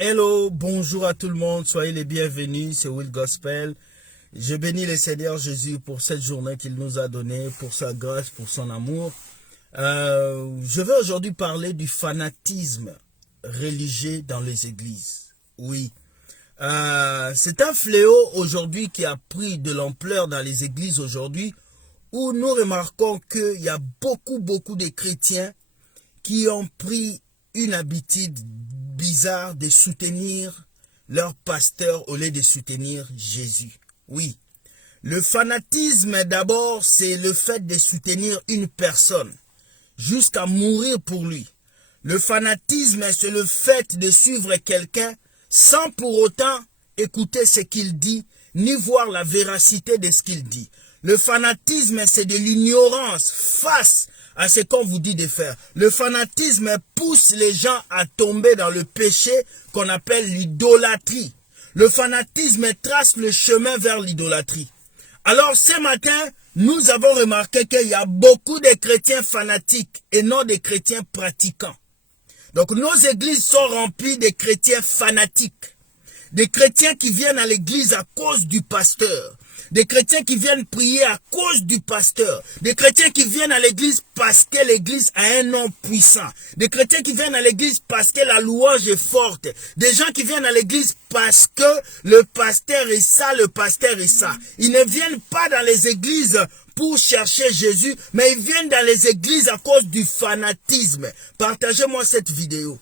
Hello, bonjour à tout le monde, soyez les bienvenus, c'est Will Gospel. Je bénis le Seigneur Jésus pour cette journée qu'il nous a donnée, pour sa grâce, pour son amour. Je vais aujourd'hui parler du fanatisme religieux dans les églises. Oui, c'est un fléau aujourd'hui qui a pris de l'ampleur dans les églises aujourd'hui, où nous remarquons qu'il y a beaucoup de chrétiens qui ont pris une habitude bizarre de soutenir leur pasteur au lieu de soutenir Jésus. Oui, le fanatisme d'abord, c'est le fait de soutenir une personne jusqu'à mourir pour lui. Le fanatisme, c'est le fait de suivre quelqu'un sans pour autant écouter ce qu'il dit, ni voir la véracité de ce qu'il dit. Le fanatisme, c'est de l'ignorance face à ce qu'on vous dit de faire. Le fanatisme pousse les gens à tomber dans le péché qu'on appelle l'idolâtrie. Le fanatisme trace le chemin vers l'idolâtrie. Alors ce matin, nous avons remarqué qu'il y a beaucoup de chrétiens fanatiques et non de chrétiens pratiquants. Donc nos églises sont remplies de chrétiens fanatiques. Des chrétiens qui viennent à l'église à cause du pasteur. Des chrétiens qui viennent prier à cause du pasteur. Des chrétiens qui viennent à l'église parce que l'église a un nom puissant. Des chrétiens qui viennent à l'église parce que la louange est forte. Des gens qui viennent à l'église parce que le pasteur est ça, le pasteur est ça. Ils ne viennent pas dans les églises pour chercher Jésus, mais ils viennent dans les églises à cause du fanatisme. Partagez-moi cette vidéo.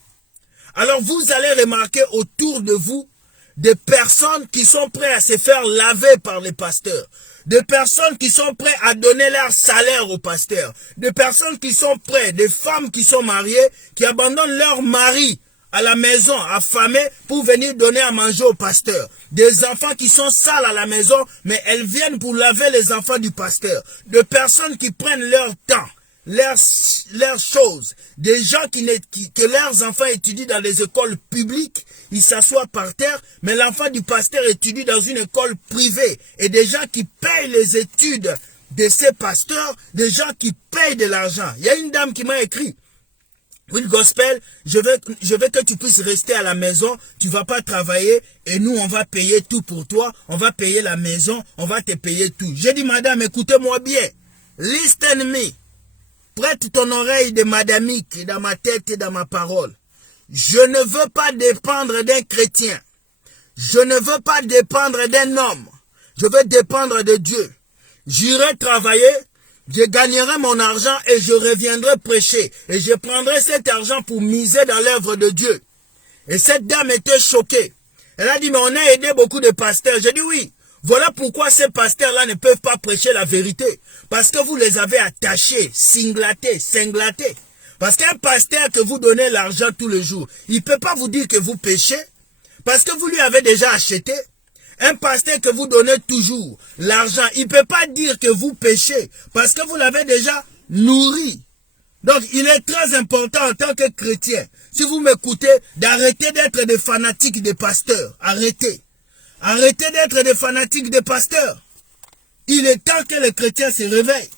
Alors vous allez remarquer autour de vous des personnes qui sont prêtes à se faire laver par les pasteurs. Des personnes qui sont prêtes à donner leur salaire au pasteur. Des personnes qui sont prêtes, des femmes qui sont mariées, qui abandonnent leur mari à la maison, affamés, pour venir donner à manger au pasteur. Des enfants qui sont sales à la maison, mais elles viennent pour laver les enfants du pasteur. Des personnes qui prennent leur temps, leurs choses. Des gens que leurs enfants étudient dans les écoles publiques, ils s'assoient par terre, mais l'enfant du pasteur étudie dans une école privée. Et des gens qui payent les études de ces pasteurs, des gens qui payent de l'argent. Il y a une dame qui m'a écrit: Will Gospel, je veux que tu puisses rester à la maison, tu vas pas travailler et nous on va payer tout pour toi, on va payer la maison, on va te payer tout. J'ai dit: madame, écoutez-moi bien, listen me. Prête ton oreille de madamique dans ma tête et dans ma parole. Je ne veux pas dépendre d'un chrétien. Je ne veux pas dépendre d'un homme. Je veux dépendre de Dieu. J'irai travailler, je gagnerai mon argent et je reviendrai prêcher. Et je prendrai cet argent pour miser dans l'œuvre de Dieu. Et cette dame était choquée. Elle a dit: mais on a aidé beaucoup de pasteurs. J'ai dit: oui. Voilà pourquoi ces pasteurs-là ne peuvent pas prêcher la vérité. Parce que vous les avez attachés, cinglatés. Parce qu'un pasteur que vous donnez l'argent tous les jours, il ne peut pas vous dire que vous péchez. Parce que vous lui avez déjà acheté. Un pasteur que vous donnez toujours l'argent, il ne peut pas dire que vous péchez. Parce que vous l'avez déjà nourri. Donc il est très important en tant que chrétien, si vous m'écoutez, d'arrêter d'être des fanatiques des pasteurs. Arrêtez. Arrêtez d'être des fanatiques des pasteurs. Il est temps que les chrétiens se réveillent.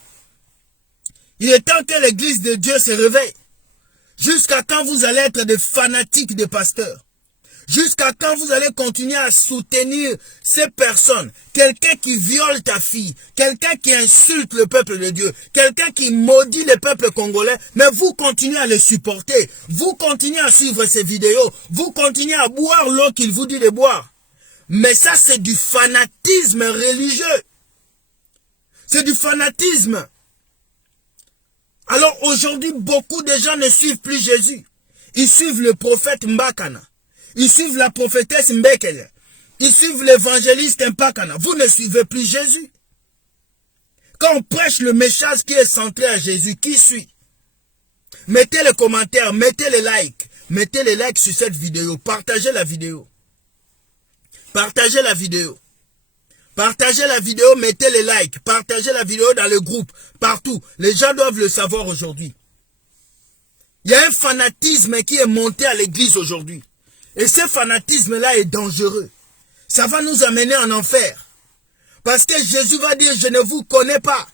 Il est temps que l'église de Dieu se réveille. Jusqu'à quand vous allez être des fanatiques des pasteurs? Jusqu'à quand vous allez continuer à soutenir ces personnes? Quelqu'un qui viole ta fille, quelqu'un qui insulte le peuple de Dieu, quelqu'un qui maudit le peuple congolais, mais vous continuez à les supporter. Vous continuez à suivre ces vidéos. Vous continuez à boire l'eau qu'il vous dit de boire. Mais ça, c'est du fanatisme religieux. C'est du fanatisme. Alors aujourd'hui, beaucoup de gens ne suivent plus Jésus. Ils suivent le prophète Mbakana. Ils suivent la prophétesse Mbekele. Ils suivent l'évangéliste Mbakana. Vous ne suivez plus Jésus. Quand on prêche le message qui est centré à Jésus, qui suit? Mettez les commentaires, mettez les likes. Mettez les likes sur cette vidéo. Partagez la vidéo. Partagez la vidéo. Partagez la vidéo, mettez les likes. Partagez la vidéo dans le groupe, partout. Les gens doivent le savoir aujourd'hui. Il y a un fanatisme qui est monté à l'église aujourd'hui. Et ce fanatisme-là est dangereux. Ça va nous amener en enfer. Parce que Jésus va dire: je ne vous connais pas.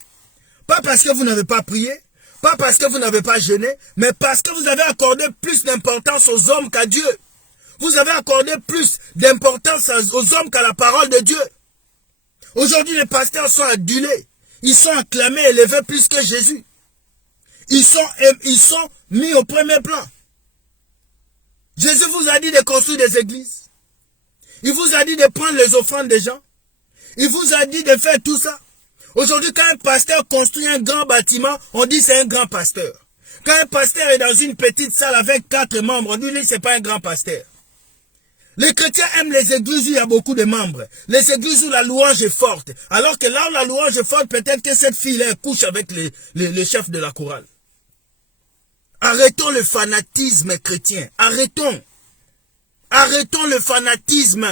Pas parce que vous n'avez pas prié, pas parce que vous n'avez pas jeûné, mais parce que vous avez accordé plus d'importance aux hommes qu'à Dieu. Vous avez accordé plus d'importance aux hommes qu'à la parole de Dieu. Aujourd'hui, les pasteurs sont adulés. Ils sont acclamés, élevés plus que Jésus. Ils sont mis au premier plan. Jésus vous a dit de construire des églises. Il vous a dit de prendre les offrandes des gens. Il vous a dit de faire tout ça. Aujourd'hui, quand un pasteur construit un grand bâtiment, on dit c'est un grand pasteur. Quand un pasteur est dans une petite salle avec 4 membres, on dit lui c'est pas un grand pasteur. Les chrétiens aiment les églises où il y a beaucoup de membres. Les églises où la louange est forte. Alors que là où la louange est forte, peut-être que cette fille-là couche avec le chef de la chorale. Arrêtons le fanatisme chrétien. Arrêtons. Arrêtons le fanatisme.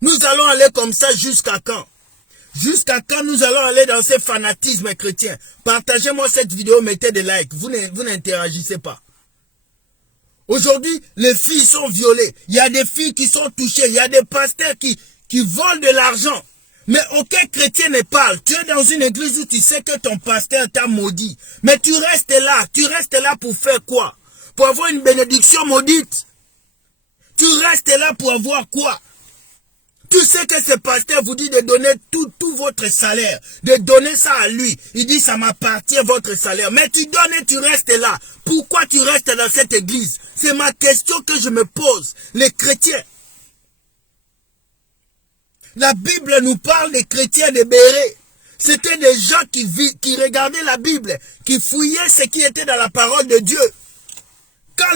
Nous allons aller comme ça jusqu'à quand? Jusqu'à quand nous allons aller dans ce fanatisme chrétien? Partagez-moi cette vidéo, mettez des likes. Vous n'interagissez pas. Aujourd'hui, les filles sont violées. Il y a des filles qui sont touchées. Il y a des pasteurs qui volent de l'argent. Mais aucun chrétien ne parle. Tu es dans une église où tu sais que ton pasteur t'a maudit. Mais tu restes là. Tu restes là pour faire quoi? Pour avoir une bénédiction maudite. Tu restes là pour avoir quoi? Tu sais que ce pasteur vous dit de donner tout votre salaire, de donner ça à lui. Il dit ça m'appartient votre salaire. Mais tu donnes et tu restes là. Pourquoi tu restes dans cette église? C'est ma question que je me pose. Les chrétiens. La Bible nous parle des chrétiens de Bérée. C'était des gens qui regardaient la Bible, qui fouillaient ce qui était dans la parole de Dieu. Quand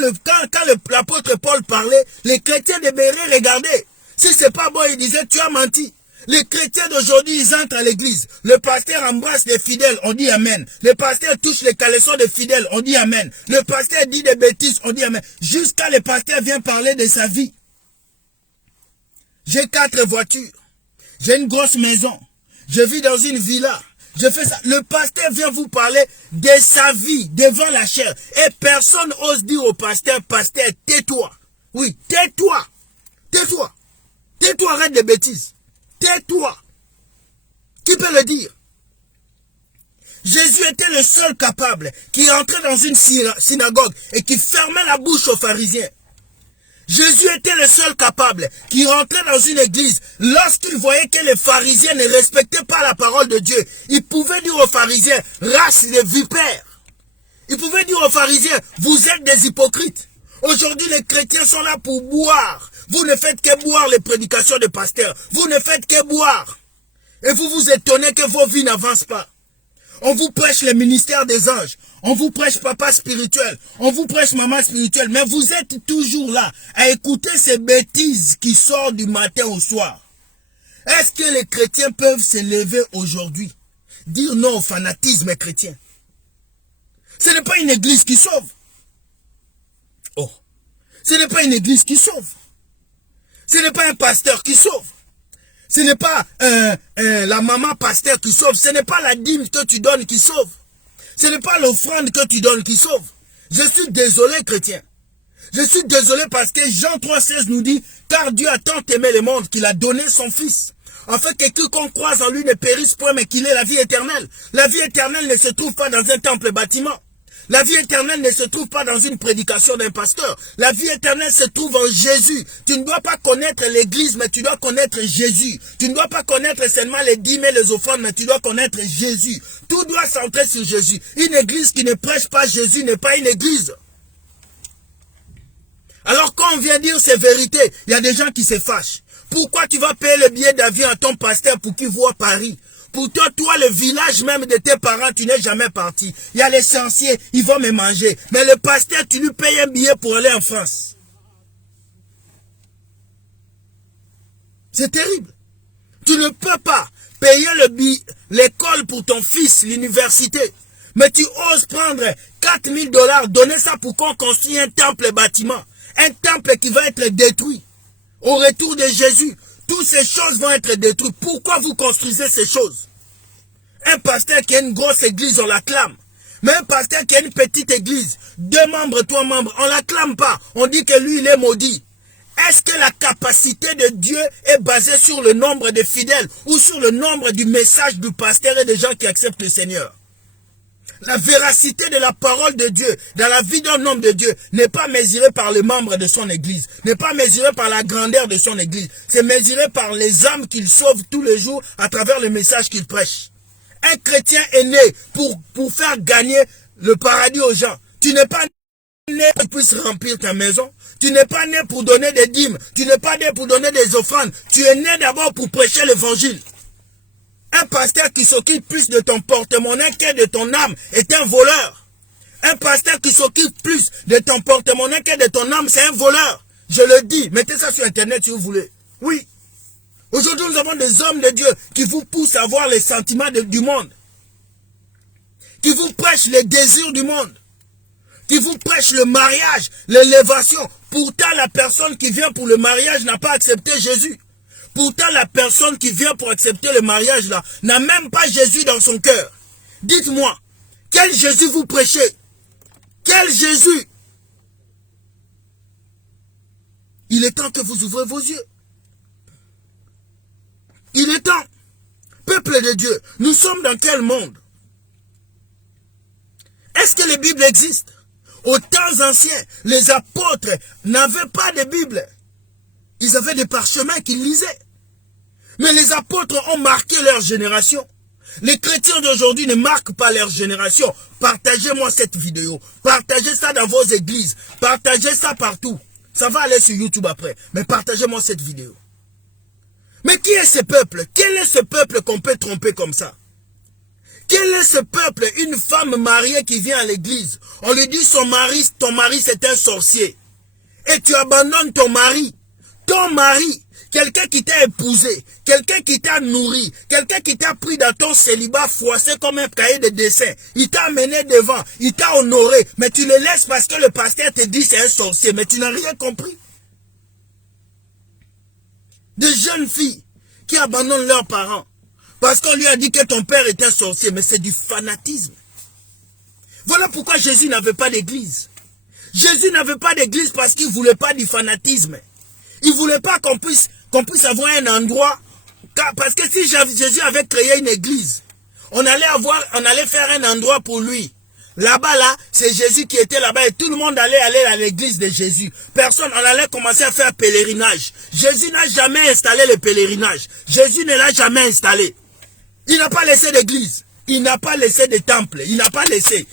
l'apôtre Paul parlait, les chrétiens de Bérée regardaient. Si c'est pas bon, il disait, tu as menti. Les chrétiens d'aujourd'hui, ils entrent à l'église. Le pasteur embrasse les fidèles, on dit amen. Le pasteur touche les caleçons des fidèles, on dit amen. Le pasteur dit des bêtises, on dit amen. Jusqu'à le pasteur vient parler de sa vie. J'ai 4 voitures. J'ai une grosse maison. Je vis dans une villa. Je fais ça. Le pasteur vient vous parler de sa vie devant la chair. Et personne n'ose dire au pasteur, pasteur, tais-toi. Oui, tais-toi. Tais-toi. Tais-toi, arrête de bêtises. Tais-toi. Qui peut le dire? Jésus était le seul capable qui entrait dans une synagogue et qui fermait la bouche aux pharisiens. Jésus était le seul capable qui rentrait dans une église. Lorsqu'il voyait que les pharisiens ne respectaient pas la parole de Dieu, il pouvait dire aux pharisiens, race de vipères. Il pouvait dire aux pharisiens, vous êtes des hypocrites. Aujourd'hui, les chrétiens sont là pour boire. Vous ne faites que boire les prédications des pasteurs. Vous ne faites que boire. Et vous vous étonnez que vos vies n'avancent pas. On vous prêche le ministère des anges. On vous prêche papa spirituel. On vous prêche maman spirituelle. Mais vous êtes toujours là à écouter ces bêtises qui sortent du matin au soir. Est-ce que les chrétiens peuvent se lever aujourd'hui? Dire non au fanatisme chrétien. Ce n'est pas une église qui sauve. Oh. Ce n'est pas une église qui sauve. Ce n'est pas un pasteur qui sauve. Ce n'est pas la maman pasteur qui sauve. Ce n'est pas la dîme que tu donnes qui sauve. Ce n'est pas l'offrande que tu donnes qui sauve. Je suis désolé, chrétien. Je suis désolé parce que Jean 3,16 nous dit, car Dieu a tant aimé le monde qu'il a donné son Fils. Afin que quiconque croise en lui ne périsse point, mais qu'il ait la vie éternelle. La vie éternelle ne se trouve pas dans un temple bâtiment. La vie éternelle ne se trouve pas dans une prédication d'un pasteur. La vie éternelle se trouve en Jésus. Tu ne dois pas connaître l'église, mais tu dois connaître Jésus. Tu ne dois pas connaître seulement les dîmes et les offrandes, mais tu dois connaître Jésus. Tout doit centrer sur Jésus. Une église qui ne prêche pas Jésus n'est pas une église. Alors quand on vient dire ces vérités, il y a des gens qui se fâchent. Pourquoi tu vas payer le billet d'avion à ton pasteur pour qu'il voit Paris? Pour toi, le village même de tes parents, tu n'es jamais parti. Il y a les sorciers, ils vont me manger. Mais le pasteur, tu lui payes un billet pour aller en France. C'est terrible. Tu ne peux pas payer l'école pour ton fils, l'université. Mais tu oses prendre 4 000 $, donner ça pour qu'on construise un temple bâtiment. Un temple qui va être détruit. Au retour de Jésus, toutes ces choses vont être détruites. Pourquoi vous construisez ces choses? Un pasteur qui a une grosse église, on l'acclame. Mais un pasteur qui a une petite église, 2 membres, 3 membres, on ne l'acclame pas. On dit que lui, il est maudit. Est-ce que la capacité de Dieu est basée sur le nombre de fidèles ou sur le nombre du message du pasteur et des gens qui acceptent le Seigneur? La véracité de la parole de Dieu dans la vie d'un homme de Dieu n'est pas mesurée par les membres de son église, n'est pas mesurée par la grandeur de son église. C'est mesuré par les âmes qu'il sauve tous les jours à travers le message qu'il prêche. Un chrétien est né pour faire gagner le paradis aux gens. Tu n'es pas né pour que tu puisses remplir ta maison. Tu n'es pas né pour donner des dîmes. Tu n'es pas né pour donner des offrandes. Tu es né d'abord pour prêcher l'évangile. Un pasteur qui s'occupe plus de ton porte-monnaie que de ton âme est un voleur. Un pasteur qui s'occupe plus de ton porte-monnaie que de ton âme, c'est un voleur. Je le dis, mettez ça sur internet si vous voulez. Oui. Aujourd'hui, nous avons des hommes de Dieu qui vous poussent à voir les sentiments du monde. Qui vous prêchent les désirs du monde. Qui vous prêchent le mariage, l'élévation. Pourtant, la personne qui vient pour le mariage n'a pas accepté Jésus. Pourtant, la personne qui vient pour accepter le mariage là n'a même pas Jésus dans son cœur. Dites-moi, quel Jésus vous prêchez? Quel Jésus? Il est temps que vous ouvrez vos yeux. Il est temps. Peuple de Dieu, nous sommes dans quel monde? Est-ce que les Bibles existent? Aux temps anciens, les apôtres n'avaient pas de Bible. Ils avaient des parchemins qu'ils lisaient. Mais les apôtres ont marqué leur génération. Les chrétiens d'aujourd'hui ne marquent pas leur génération. Partagez-moi cette vidéo. Partagez ça dans vos églises. Partagez ça partout. Ça va aller sur YouTube après. Mais partagez-moi cette vidéo. Mais qui est ce peuple? Quel est ce peuple qu'on peut tromper comme ça? Quel est ce peuple? Une femme mariée qui vient à l'église. On lui dit ton mari c'est un sorcier. Et tu abandonnes ton mari. Ton mari, quelqu'un qui t'a épousé, quelqu'un qui t'a nourri, quelqu'un qui t'a pris dans ton célibat froissé comme un cahier de dessin. Il t'a amené devant, il t'a honoré, mais tu le laisses parce que le pasteur te dit c'est un sorcier, mais tu n'as rien compris. Des jeunes filles qui abandonnent leurs parents parce qu'on lui a dit que ton père est un sorcier, mais c'est du fanatisme. Voilà pourquoi Jésus n'avait pas d'église. Jésus n'avait pas d'église parce qu'il ne voulait pas du fanatisme. Il ne voulait pas qu'on puisse avoir un endroit. Parce que si Jésus avait créé une église, on allait faire un endroit pour lui. Là-bas, là, c'est Jésus qui était là-bas et tout le monde allait aller à l'église de Jésus. Personne, on allait commencer à faire pèlerinage. Jésus n'a jamais installé le pèlerinage. Jésus ne l'a jamais installé. Il n'a pas laissé d'église. Il n'a pas laissé de temple. Il n'a pas laissé.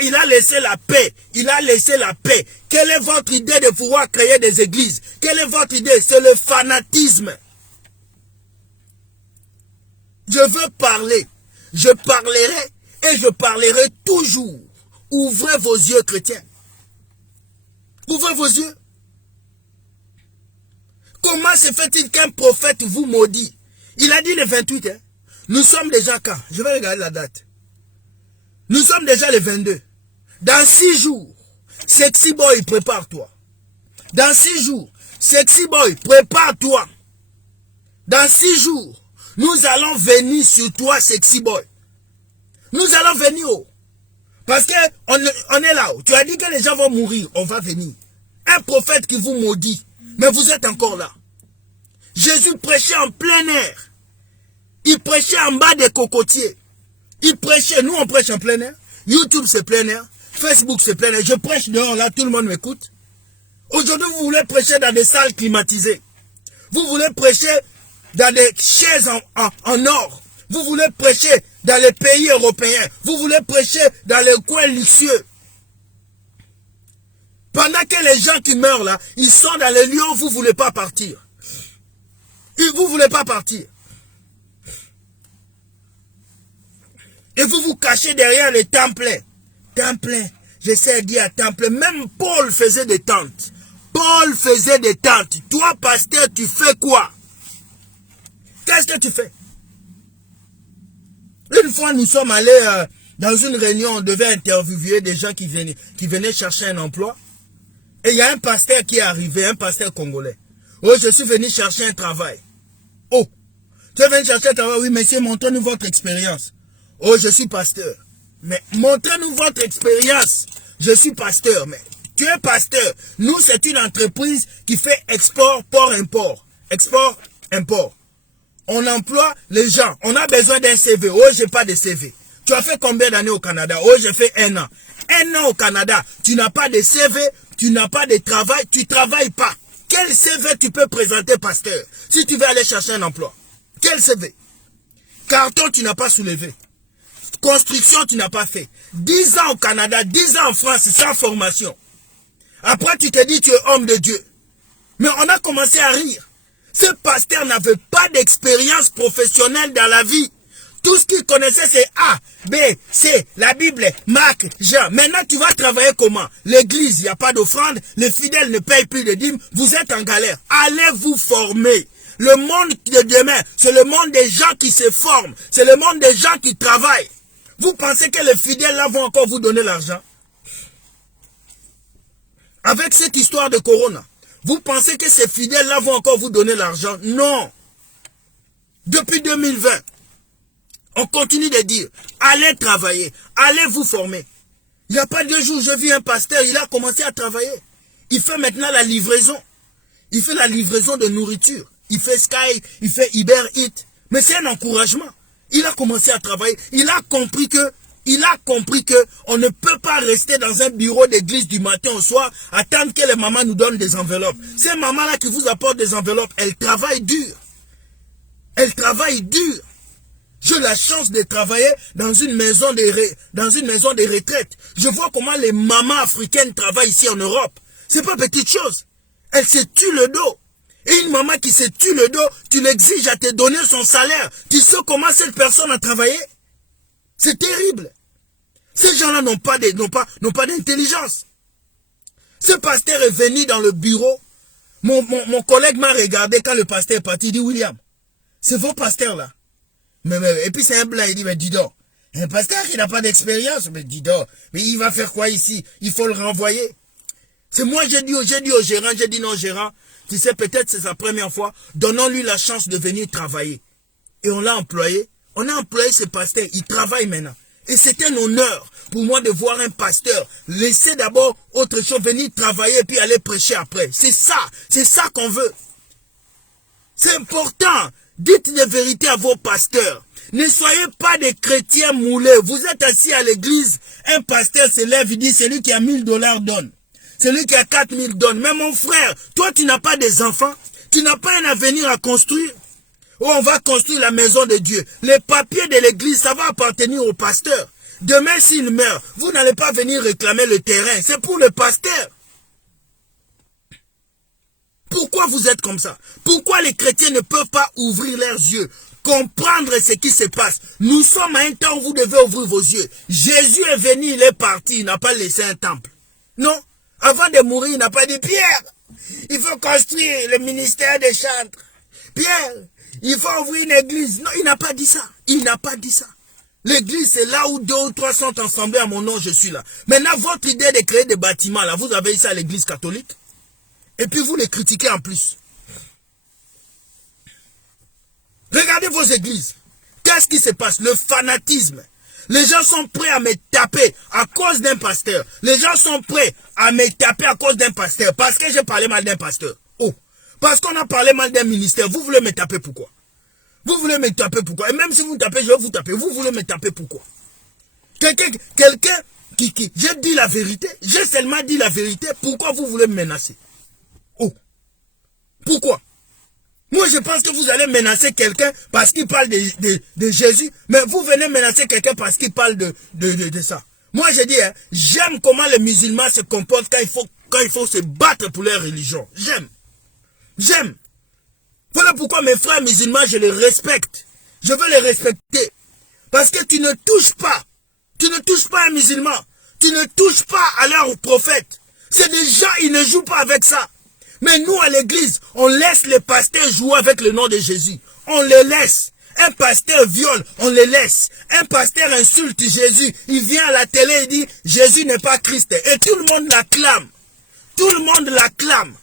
Il a laissé la paix. Il a laissé la paix. Quelle est votre idée de pouvoir créer des églises? Quelle est votre idée? C'est le fanatisme. Je veux parler. Je parlerai et je parlerai toujours. Ouvrez vos yeux, chrétiens. Ouvrez vos yeux. Comment se fait-il qu'un prophète vous maudit? Il a dit le 28, hein? Nous sommes déjà quand? Je vais regarder la date. Nous sommes déjà le 22. Dans 6 jours, Sexy Boy, prépare-toi. Dans 6 jours, Sexy Boy, prépare-toi. Dans 6 jours, nous allons venir sur toi, Sexy Boy. Nous allons venir. Parce qu'on est là-haut. Tu as dit que les gens vont mourir. On va venir. Un prophète qui vous maudit. Mais vous êtes encore là. Jésus prêchait en plein air. Il prêchait en bas des cocotiers. Il prêchait, nous on prêche en plein air. YouTube c'est plein air. Facebook c'est plein air. Je prêche dehors là, tout le monde m'écoute. Aujourd'hui vous voulez prêcher dans des salles climatisées. Vous voulez prêcher dans des chaises en or. Vous voulez prêcher dans les pays européens. Vous voulez prêcher dans les coins luxueux. Pendant que les gens qui meurent là, ils sont dans les lieux où vous ne voulez pas partir. Vous ne voulez pas partir. Et vous vous cachez derrière les templets. Templets, j'essaie de dire templets. Même Paul faisait des tentes. Paul faisait des tentes. Toi, pasteur, tu fais quoi? Qu'est-ce que tu fais? Une fois, nous sommes allés dans une réunion, on devait interviewer des gens qui venaient chercher un emploi. Et il y a un pasteur qui est arrivé, un pasteur congolais. Oh, je suis venu chercher un travail. Oh, tu es venu chercher un travail? Oui, monsieur, montrez-nous votre expérience. Oh, je suis pasteur. Mais montrez-nous votre expérience. Je suis pasteur. Mais tu es pasteur. Nous, c'est une entreprise qui fait export, port, import. Export, import. On emploie les gens. On a besoin d'un CV. Oh, j'ai pas de CV. Tu as fait combien d'années au Canada? Oh, j'ai fait 1 an. 1 an au Canada. Tu n'as pas de CV, tu n'as pas de travail, tu ne travailles pas. Quel CV tu peux présenter, pasteur, si tu veux aller chercher un emploi? Quel CV? Carton, tu n'as pas soulevé. Construction, tu n'as pas fait. 10 ans au Canada, 10 ans en France, sans formation. Après, tu te dis tu es homme de Dieu. Mais on a commencé à rire. Ce pasteur n'avait pas d'expérience professionnelle dans la vie. Tout ce qu'il connaissait, c'est A, B, C, la Bible, Marc, Jean. Maintenant, tu vas travailler comment? L'église, il n'y a pas d'offrande. Les fidèles ne payent plus de dîmes. Vous êtes en galère. Allez vous former. Le monde de demain, c'est le monde des gens qui se forment. C'est le monde des gens qui travaillent. Vous pensez que les fidèles là vont encore vous donner l'argent? Avec cette histoire de Corona, vous pensez que ces fidèles là vont encore vous donner l'argent? Non. Depuis 2020, on continue de dire, allez travailler, allez vous former. Il n'y a pas 2 jours, je vis un pasteur, il a commencé à travailler. Il fait maintenant la livraison. Il fait la livraison de nourriture. Il fait Sky, il fait Uber Eats. Mais c'est un encouragement. Il a commencé à travailler. Il a compris que on ne peut pas rester dans un bureau d'église du matin au soir, attendre que les mamans nous donnent des enveloppes. Ces mamans-là qui vous apportent des enveloppes, elles travaillent dur. Elles travaillent dur. J'ai la chance de travailler dans une maison de retraite. Je vois comment les mamans africaines travaillent ici en Europe. C'est pas petite chose. Elles se tuent le dos. Et une maman qui se tue le dos, tu l'exiges à te donner son salaire. Tu sais comment cette personne a travaillé? C'est terrible. Ces gens-là n'ont pas d'intelligence. Ce pasteur est venu dans le bureau. Mon collègue m'a regardé quand le pasteur est parti. Il dit, William, c'est vos pasteurs là. Et puis c'est un blanc, il dit, mais dis donc, un pasteur qui n'a pas d'expérience, mais dis donc, mais il va faire quoi ici? Il faut le renvoyer. C'est moi, j'ai dit au gérant, j'ai dit non gérant, tu sais, peut-être c'est sa première fois, donnons-lui la chance de venir travailler. Et on l'a employé, on a employé ce pasteur, il travaille maintenant. Et c'est un honneur pour moi de voir un pasteur laisser d'abord autre chose, venir travailler et puis aller prêcher après. C'est ça qu'on veut. C'est important. Dites la vérité à vos pasteurs. Ne soyez pas des chrétiens moulés. Vous êtes assis à l'église, un pasteur se lève, il dit, celui qui a $1000 donne. Celui qui a 4000 donne. Mais mon frère, toi tu n'as pas des enfants, tu n'as pas un avenir à construire. Oh, on va construire la maison de Dieu. Les papiers de l'église, ça va appartenir au pasteur. Demain s'il meurt, vous n'allez pas venir réclamer le terrain. C'est pour le pasteur. Pourquoi vous êtes comme ça? Pourquoi les chrétiens ne peuvent pas ouvrir leurs yeux, comprendre ce qui se passe? Nous sommes à un temps où vous devez ouvrir vos yeux. Jésus est venu, il est parti, il n'a pas laissé un temple. Non, avant de mourir, il n'a pas dit, Pierre, il faut construire le ministère des chantres. Pierre, il faut ouvrir une église. Non, il n'a pas dit ça. Il n'a pas dit ça. L'église, c'est là où 2 ou 3 sont assemblés à mon nom, je suis là. Maintenant, votre idée de créer des bâtiments, là, vous avez ça à l'église catholique. Et puis vous les critiquez en plus. Regardez vos églises. Qu'est-ce qui se passe? Le fanatisme. Les gens sont prêts à me taper à cause d'un pasteur. Les gens sont prêts à me taper à cause d'un pasteur. Parce que j'ai parlé mal d'un pasteur. Oh. Parce qu'on a parlé mal d'un ministère. Vous voulez me taper pourquoi? Vous voulez me taper pourquoi? Et même si vous me tapez, je vais vous taper. Vous voulez me taper pourquoi? Quelqu'un qui... J'ai dit la vérité. J'ai seulement dit la vérité. Pourquoi vous voulez me menacer? Oh. Pourquoi? Moi, je pense que vous allez menacer quelqu'un parce qu'il parle de Jésus. Mais vous venez menacer quelqu'un parce qu'il parle de ça. Moi, je dis, hein, j'aime comment les musulmans se comportent quand il faut se battre pour leur religion. J'aime. J'aime. Voilà pourquoi mes frères musulmans, je les respecte. Je veux les respecter. Parce que tu ne touches pas. Tu ne touches pas un musulman. Tu ne touches pas à leur prophète. C'est des gens, ils ne jouent pas avec ça. Mais nous, à l'église, on laisse les pasteurs jouer avec le nom de Jésus. On les laisse. Un pasteur viole, on les laisse. Un pasteur insulte Jésus. Il vient à la télé et dit, Jésus n'est pas Christ. Et tout le monde l'acclame. Tout le monde l'acclame.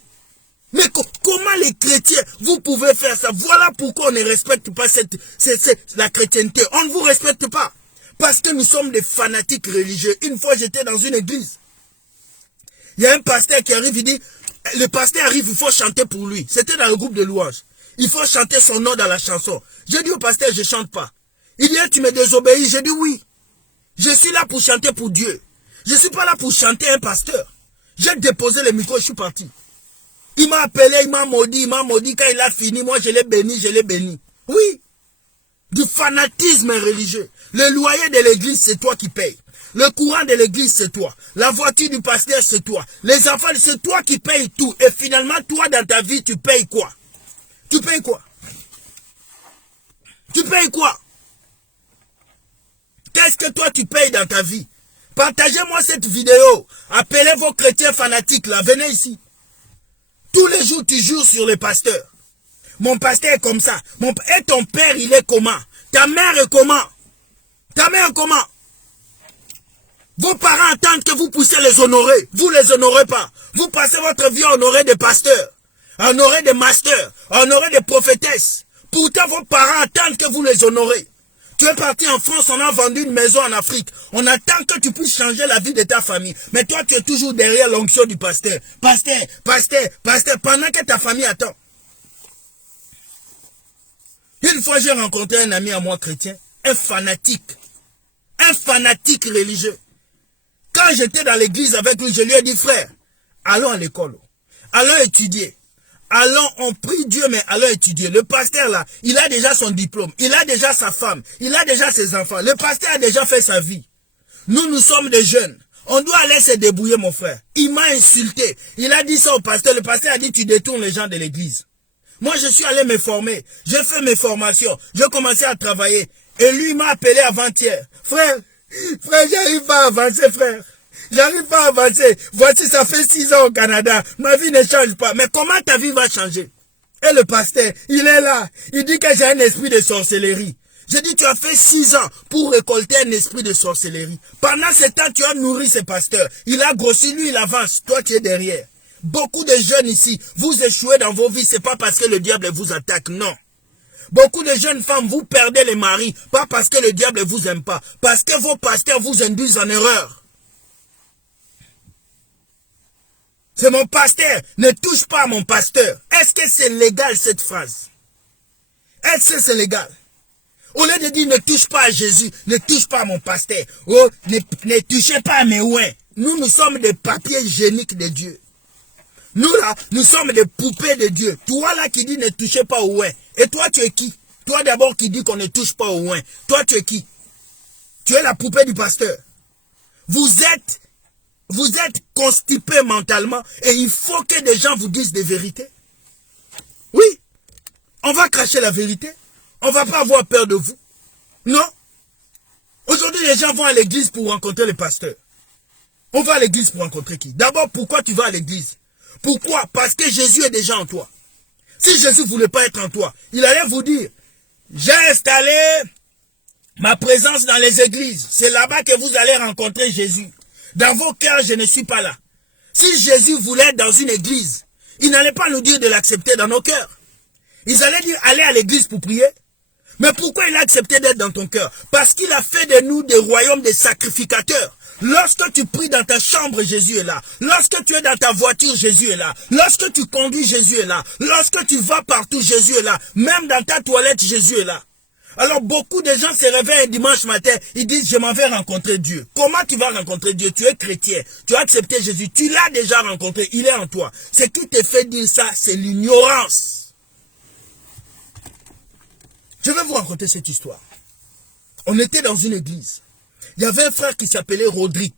Mais comment les chrétiens, vous pouvez faire ça? Voilà pourquoi on ne respecte pas la chrétienté. On ne vous respecte pas. Parce que nous sommes des fanatiques religieux. Une fois, j'étais dans une église. Il y a un pasteur qui arrive, il dit, le pasteur arrive, il faut chanter pour lui. C'était dans le groupe de louanges. Il faut chanter son nom dans la chanson. J'ai dit au pasteur, je ne chante pas. Il dit, tu me désobéis. J'ai dit oui. Je suis là pour chanter pour Dieu. Je ne suis pas là pour chanter un pasteur. J'ai déposé le micro, je suis parti. Il m'a appelé, il m'a maudit. Quand il a fini, moi je l'ai béni. Oui. Du fanatisme religieux. Le loyer de l'église, c'est toi qui payes. Le courant de l'église, c'est toi. La voiture du pasteur, c'est toi. Les enfants, c'est toi qui payes tout. Et finalement, toi, dans ta vie, tu payes quoi? Tu payes quoi? Tu payes quoi? Qu'est-ce que toi, tu payes dans ta vie? Partagez-moi cette vidéo. Appelez vos chrétiens fanatiques, là. Venez ici. Tous les jours, tu joues sur les pasteurs. Mon pasteur est comme ça. Et ton père, il est comment? Ta mère est comment? Ta mère est comment? Vos parents attendent que vous puissiez les honorer. Vous ne les honorez pas. Vous passez votre vie à honorer des pasteurs, à honorer des masters, à honorer des prophétesses. Pourtant, vos parents attendent que vous les honorez. Tu es parti en France, on a vendu une maison en Afrique. On attend que tu puisses changer la vie de ta famille. Mais toi, tu es toujours derrière l'onction du pasteur. Pasteur, pendant que ta famille attend. Une fois, j'ai rencontré un ami à moi chrétien, un fanatique religieux. Quand j'étais dans l'église avec lui, je lui ai dit, frère, allons à l'école, allons étudier. Allons, on prie Dieu, mais allons étudier. Le pasteur là, il a déjà son diplôme, il a déjà sa femme, il a déjà ses enfants. Le pasteur a déjà fait sa vie. Nous sommes des jeunes. On doit aller se débrouiller, mon frère. Il m'a insulté. Il a dit ça au pasteur. Le pasteur a dit, tu détournes les gens de l'église. Moi, je suis allé me former. J'ai fait mes formations. J'ai commencé à travailler. Et lui, il m'a appelé avant-hier. Frère, j'arrive pas à avancer, frère. J'arrive pas à avancer. Voici, ça fait 6 ans au Canada. Ma vie ne change pas. Mais comment ta vie va changer? Et le pasteur, il est là. Il dit que j'ai un esprit de sorcellerie. J'ai dit, tu as fait 6 ans pour récolter un esprit de sorcellerie. Pendant ce temps, tu as nourri ce pasteur. Il a grossi, lui, il avance. Toi, tu es derrière. Beaucoup de jeunes ici, vous échouez dans vos vies. C'est pas parce que le diable vous attaque, non. Beaucoup de jeunes femmes, vous perdez les maris. Pas parce que le diable vous aime pas. Parce que vos pasteurs vous induisent en erreur. C'est mon pasteur. Ne touche pas à mon pasteur. Est-ce que c'est légal cette phrase? Est-ce que c'est légal? Au lieu de dire ne touche pas à Jésus, ne touche pas à mon pasteur. Oh, ne touchez pas à mes ouins. Nous sommes des papiers hygiéniques de Dieu. Nous là, nous sommes des poupées de Dieu. Toi là qui dis ne touchez pas aux ouins. Et toi tu es qui? Toi d'abord qui dis qu'on ne touche pas aux ouins. Toi tu es qui? Tu es la poupée du pasteur. Vous êtes constipé mentalement et il faut que des gens vous disent des vérités. Oui, on va cracher la vérité. On ne va pas avoir peur de vous. Non. Aujourd'hui, les gens vont à l'église pour rencontrer le pasteur. On va à l'église pour rencontrer qui? D'abord, pourquoi tu vas à l'église? Pourquoi? Parce que Jésus est déjà en toi. Si Jésus ne voulait pas être en toi, il allait vous dire, j'ai installé ma présence dans les églises. C'est là-bas que vous allez rencontrer Jésus. Dans vos cœurs, je ne suis pas là. Si Jésus voulait être dans une église, il n'allait pas nous dire de l'accepter dans nos cœurs. Il allait dire, allez à l'église pour prier. Mais pourquoi il a accepté d'être dans ton cœur? Parce qu'il a fait de nous des royaumes des sacrificateurs. Lorsque tu pries dans ta chambre, Jésus est là. Lorsque tu es dans ta voiture, Jésus est là. Lorsque tu conduis, Jésus est là. Lorsque tu vas partout, Jésus est là. Même dans ta toilette, Jésus est là. Alors beaucoup de gens se réveillent un dimanche matin, ils disent je m'en vais rencontrer Dieu. Comment tu vas rencontrer Dieu? Tu es chrétien, tu as accepté Jésus, tu l'as déjà rencontré, il est en toi. Ce qui te fait dire ça, c'est l'ignorance. Je vais vous raconter cette histoire. On était dans une église. Il y avait un frère qui s'appelait Rodrigue.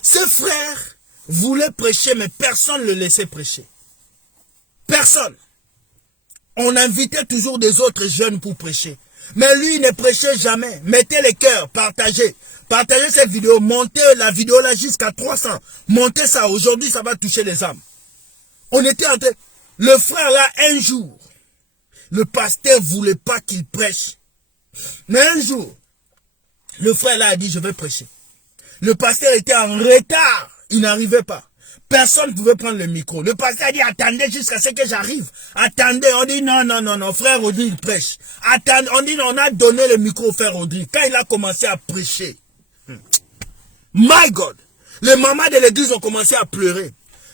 Ce frère voulait prêcher, mais personne ne le laissait prêcher. Personne. On invitait toujours des autres jeunes pour prêcher. Mais lui, il ne prêchait jamais. Mettez les cœurs, partagez. Partagez cette vidéo, montez la vidéo là jusqu'à 300. Montez ça, aujourd'hui ça va toucher les âmes. On était en train... Le frère là, un jour, le pasteur ne voulait pas qu'il prêche. Mais un jour, le frère là a dit, je vais prêcher. Le pasteur était en retard, il n'arrivait pas. Personne ne pouvait prendre le micro. Le pasteur a dit, attendez jusqu'à ce que j'arrive. Attendez, on dit, non, frère Rodrigue prêche. Attendez, on dit, on a donné le micro au frère Rodrigue. Quand il a commencé à prêcher, my God, les mamans de l'église ont commencé à pleurer.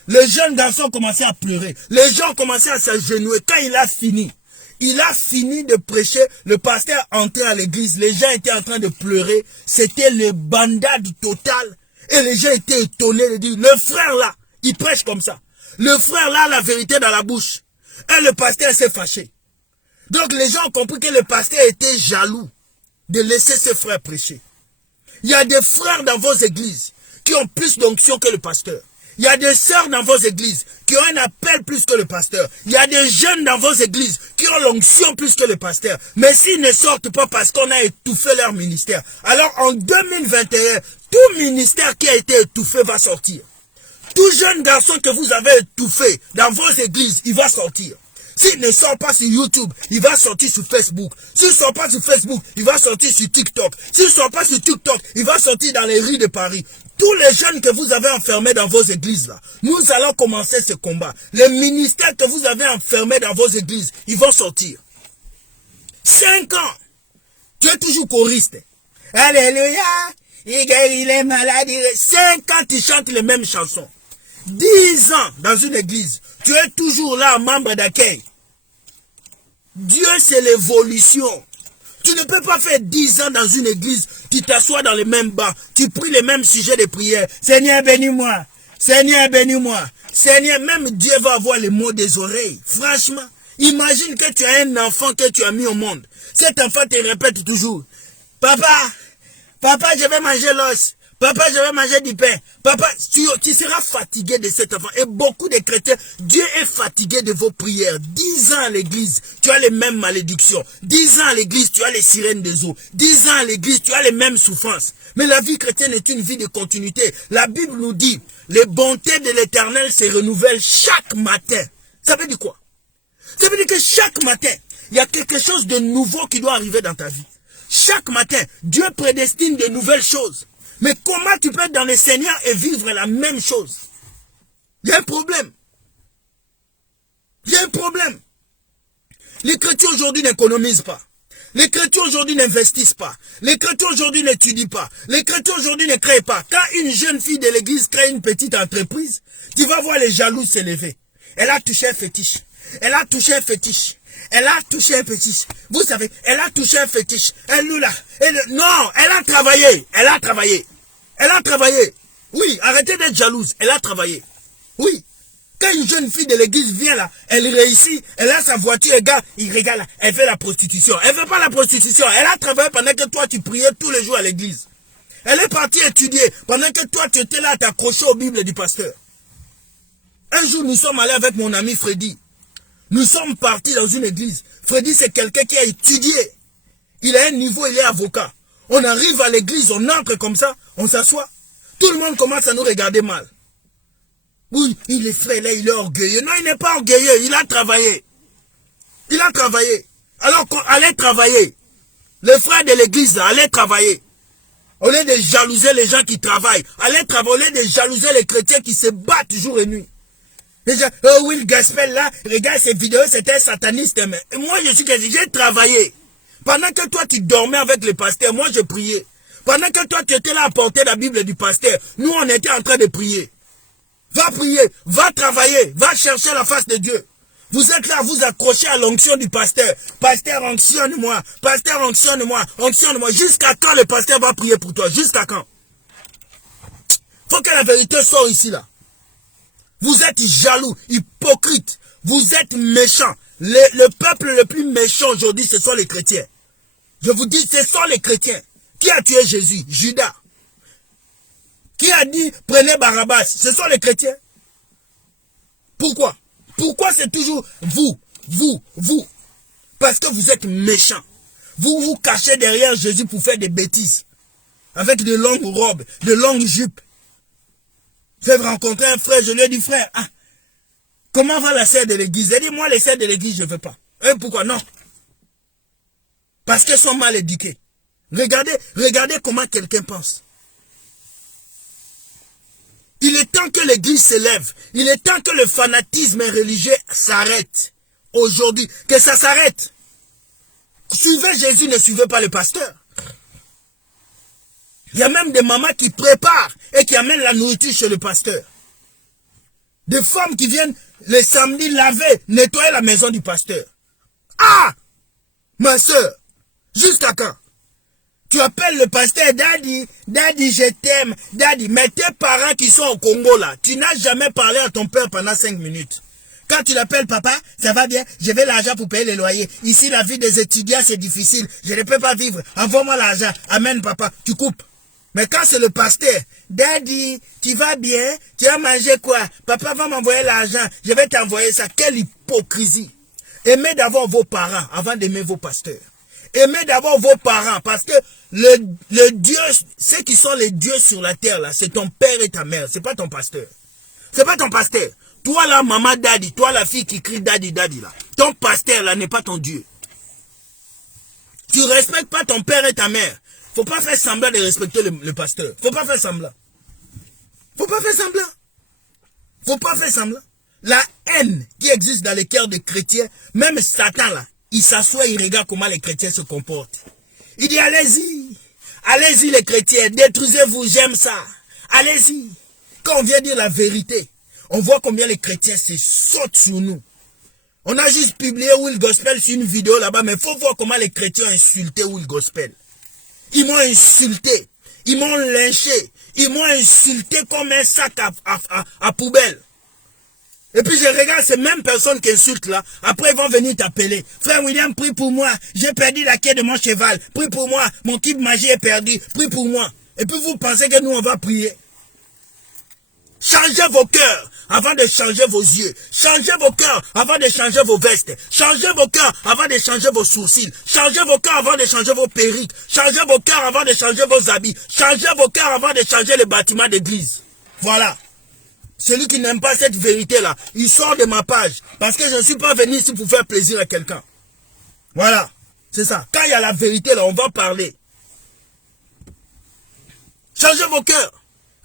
Les jeunes garçons ont commencé à pleurer. Les gens ont commencé à s'agenouiller. Quand il a fini, Il a fini de prêcher, le pasteur entré à l'église, les gens étaient en train de pleurer, c'était le bandade total. Et les gens étaient étonnés de dire, le frère là, il prêche comme ça. Le frère là a la vérité dans la bouche. Et le pasteur s'est fâché. Donc les gens ont compris que le pasteur était jaloux de laisser ses frères prêcher. Il y a des frères dans vos églises qui ont plus d'onction que le pasteur. Il y a des sœurs dans vos églises qui ont un appel plus que le pasteur. Il y a des jeunes dans vos églises qui ont l'onction plus que le pasteur. Mais s'ils ne sortent pas parce qu'on a étouffé leur ministère, alors en 2021, tout ministère qui a été étouffé va sortir. Tout jeune garçon que vous avez étouffé dans vos églises, il va sortir. S'il ne sort pas sur YouTube, il va sortir sur Facebook. S'il ne sort pas sur Facebook, il va sortir sur TikTok. S'il ne sort pas sur TikTok, il va sortir dans les rues de Paris. Tous les jeunes que vous avez enfermés dans vos églises, là, nous allons commencer ce combat. Les ministères que vous avez enfermés dans vos églises, ils vont sortir. 5 ans. Tu es toujours choriste. Alléluia. Il est malade. 5 ans, tu chantes les mêmes chansons. 10 ans dans une église. Tu es toujours là, membre d'accueil. Dieu, c'est l'évolution. Tu ne peux pas faire 10 ans dans une église, tu t'assois dans les mêmes bancs, tu pries les mêmes sujets de prière. Seigneur, bénis-moi. Seigneur, bénis-moi. Seigneur, même Dieu va avoir les mots des oreilles. Franchement, imagine que tu as un enfant que tu as mis au monde. Cet enfant te répète toujours. Papa, papa, je vais manger l'os. Papa, je vais manger du pain. Papa, tu seras fatigué de cet enfant. Et beaucoup de chrétiens, Dieu est fatigué de vos prières. 10 ans à l'église, tu as les mêmes malédictions. 10 ans à l'église, tu as les sirènes des eaux. 10 ans à l'église, tu as les mêmes souffrances. Mais la vie chrétienne est une vie de continuité. La Bible nous dit, les bontés de l'Éternel se renouvellent chaque matin. Ça veut dire quoi? Ça veut dire que chaque matin, il y a quelque chose de nouveau qui doit arriver dans ta vie. Chaque matin, Dieu prédestine de nouvelles choses. Mais comment tu peux être dans le Seigneur et vivre la même chose? Il y a un problème. Il y a un problème. Les chrétiens aujourd'hui n'économisent pas. Les chrétiens aujourd'hui n'investissent pas. Les chrétiens aujourd'hui n'étudient pas. Les chrétiens aujourd'hui ne créent pas. Quand une jeune fille de l'église crée une petite entreprise, tu vas voir les jaloux s'élever. Elle a touché un fétiche. Elle a touché un fétiche. Elle a touché un fétiche. Vous savez, elle a touché un fétiche. Elle nous l'a. Non, elle a travaillé. Elle a travaillé. Elle a travaillé. Oui, arrêtez d'être jalouse. Elle a travaillé. Oui. Quand une jeune fille de l'église vient là, elle réussit, elle a sa voiture, et gars, il regarde là, elle fait la prostitution. Elle ne fait pas la prostitution. Elle a travaillé pendant que toi, tu priais tous les jours à l'église. Elle est partie étudier pendant que toi, tu étais là à t'accrocher aux Bibles du pasteur. Un jour, nous sommes allés avec mon ami Freddy. Nous sommes partis dans une église. Freddy, c'est quelqu'un qui a étudié. Il a un niveau, il est avocat. On arrive à l'église, on entre comme ça, on s'assoit. Tout le monde commence à nous regarder mal. Oui, il est frère là, il est orgueilleux. Non, il n'est pas orgueilleux, il a travaillé. Il a travaillé. Alors qu'on allait travailler. Les frères de l'église, allaient travailler. Au lieu de jalouser les gens qui travaillent, allez travailler, au lieu de jalouser les chrétiens qui se battent jour et nuit. Les gens, oh oui, le gospel là, regarde ces vidéos, c'était sataniste. Mais moi, je suis chrétien, j'ai travaillé. Pendant que toi, tu dormais avec le pasteur, moi, je priais. Pendant que toi, tu étais là à porter la Bible du pasteur, nous, on était en train de prier. Va prier, va travailler, va chercher la face de Dieu. Vous êtes là à vous accrocher à l'onction du pasteur. Pasteur, onctionne-moi. Pasteur, onctionne-moi. Onctionne-moi. Jusqu'à quand le pasteur va prier pour toi? Jusqu'à quand? Faut que la vérité sorte ici, là. Vous êtes jaloux, hypocrite. Vous êtes méchants. Le peuple le plus méchant aujourd'hui, ce sont les chrétiens. Je vous dis, ce sont les chrétiens. Qui a tué Jésus? Judas. Qui a dit, prenez Barabbas? Ce sont les chrétiens. Pourquoi? Pourquoi c'est toujours vous? Parce que vous êtes méchants. Vous vous cachez derrière Jésus pour faire des bêtises. Avec de longues robes, de longues jupes. J'ai rencontré un frère, je lui ai dit, frère, ah, comment va la sœur de l'église? Elle dit, moi, les sœurs de l'église, je ne veux pas. Et pourquoi? Non. Parce qu'elles sont mal éduquées. Regardez comment quelqu'un pense. Il est temps que l'église s'élève. Il est temps que le fanatisme religieux s'arrête. Aujourd'hui, que ça s'arrête. Suivez Jésus, ne suivez pas le pasteur. Il y a même des mamans qui préparent et qui amènent la nourriture chez le pasteur. Des femmes qui viennent le samedi laver, nettoyer la maison du pasteur. Ah! Ma soeur, jusqu'à quand? Tu appelles le pasteur, Daddy, Daddy, je t'aime, Daddy. Mais tes parents qui sont au Congo là, tu n'as jamais parlé à ton père pendant 5 minutes. Quand tu l'appelles, papa, ça va bien, je veux l'argent pour payer les loyers. Ici, la vie des étudiants, c'est difficile. Je ne peux pas vivre. Envoie-moi l'argent. Amen, papa. Tu coupes. Mais quand c'est le pasteur, Daddy, tu vas bien? Tu as mangé quoi? Papa va m'envoyer l'argent. Je vais t'envoyer ça. Quelle hypocrisie. Aimez d'abord vos parents avant d'aimer vos pasteurs. Aimez d'abord vos parents parce que le Dieu, ceux qui sont les dieux sur la terre là, c'est ton père et ta mère. C'est pas ton pasteur. C'est pas ton pasteur. Toi là, maman, daddy, toi la fille qui crie daddy, daddy là. Ton pasteur là n'est pas ton Dieu. Tu respectes pas ton père et ta mère. Faut pas faire semblant de respecter le pasteur. Faut pas faire semblant. Faut pas faire semblant. Faut pas faire semblant. La haine qui existe dans les cœurs des chrétiens, même Satan là, il s'assoit, il regarde comment les chrétiens se comportent. Il dit allez-y, allez-y les chrétiens, détruisez-vous, j'aime ça. Allez-y. Quand on vient dire la vérité, on voit combien les chrétiens se sautent sur nous. On a juste publié Will Gospel sur une vidéo là-bas, mais il faut voir comment les chrétiens ont insulté Will Gospel. Ils m'ont insulté, ils m'ont lynché, ils m'ont insulté comme un sac à poubelle. Et puis je regarde ces mêmes personnes qui insultent là, après ils vont venir t'appeler. Frère William, prie pour moi, j'ai perdu la queue de mon cheval. Prie pour moi, mon kit magie est perdu. Prie pour moi. Et puis vous pensez que nous on va prier. Changez vos cœurs avant de changer vos yeux. Changez vos cœurs avant de changer vos vestes. Changez vos cœurs avant de changer vos sourcils. Changez vos cœurs avant de changer vos perruques. Changez vos cœurs avant de changer vos habits. Changez vos cœurs avant de changer les bâtiments d'église. Voilà. Celui qui n'aime pas cette vérité-là, il sort de ma page. Parce que je ne suis pas venu ici pour faire plaisir à quelqu'un. Voilà. C'est ça. Quand il y a la vérité, là, on va parler. Changez vos cœurs.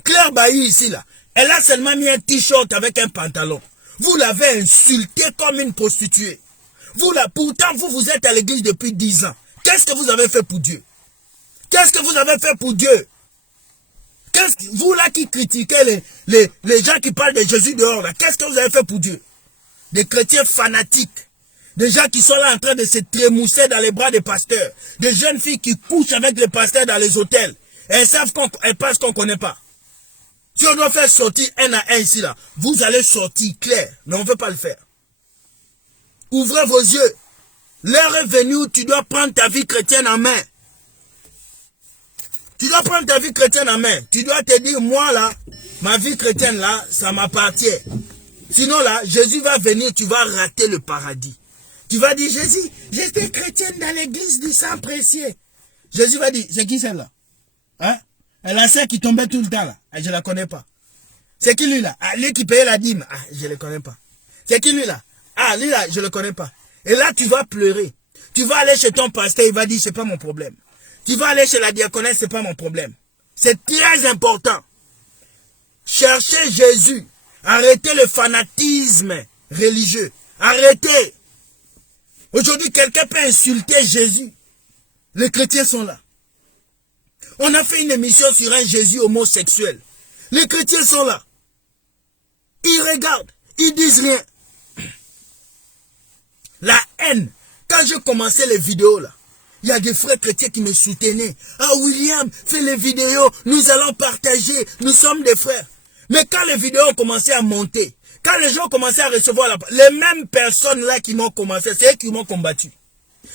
Claire Bailly ici, là. Elle a seulement mis un t-shirt avec un pantalon. Vous l'avez insulté comme une prostituée. Pourtant, vous êtes à l'église depuis 10 ans. Qu'est-ce que vous avez fait pour Dieu? Qu'est-ce que vous avez fait pour Dieu? Vous là qui critiquez les gens qui parlent de Jésus dehors, là, qu'est-ce que vous avez fait pour Dieu? Des chrétiens fanatiques. Des gens qui sont là en train de se trémousser dans les bras des pasteurs. Des jeunes filles qui couchent avec les pasteurs dans les hôtels. Et elles pensent qu'on ne connaît pas. Si on doit faire sortir un à un ici, là, vous allez sortir clair. Mais on ne veut pas le faire. Ouvrez vos yeux. L'heure est venue où tu dois prendre ta vie chrétienne en main. Tu dois prendre ta vie chrétienne en main. Tu dois te dire, moi là, ma vie chrétienne là, ça m'appartient. Sinon là, Jésus va venir, tu vas rater le paradis. Tu vas dire, Jésus, j'étais chrétienne dans l'église du sang précieux. Jésus va dire, c'est qui celle-là? Hein? La sœur qui tombait tout le temps là. Je ne la connais pas. C'est qui lui là? Ah, lui qui payait la dîme. Ah, je ne le connais pas. C'est qui lui là? Ah, lui là, je ne le connais pas. Et là, tu vas pleurer. Tu vas aller chez ton pasteur, il va dire, c'est pas mon problème. Tu vas aller chez la diaconesse, c'est pas mon problème. C'est très important. Cherchez Jésus. Arrêtez le fanatisme religieux. Arrêtez. Aujourd'hui, quelqu'un peut insulter Jésus. Les chrétiens sont là. On a fait une émission sur un Jésus homosexuel. Les chrétiens sont là. Ils regardent. Ils disent rien. La haine. Quand je commençais les vidéos là, il y a des frères chrétiens qui me soutenaient. Ah William, fais les vidéos, nous allons partager, nous sommes des frères. Mais quand les vidéos ont commencé à monter, quand les gens ont commencé à recevoir les mêmes personnes là qui m'ont commencé, c'est eux qui m'ont combattu.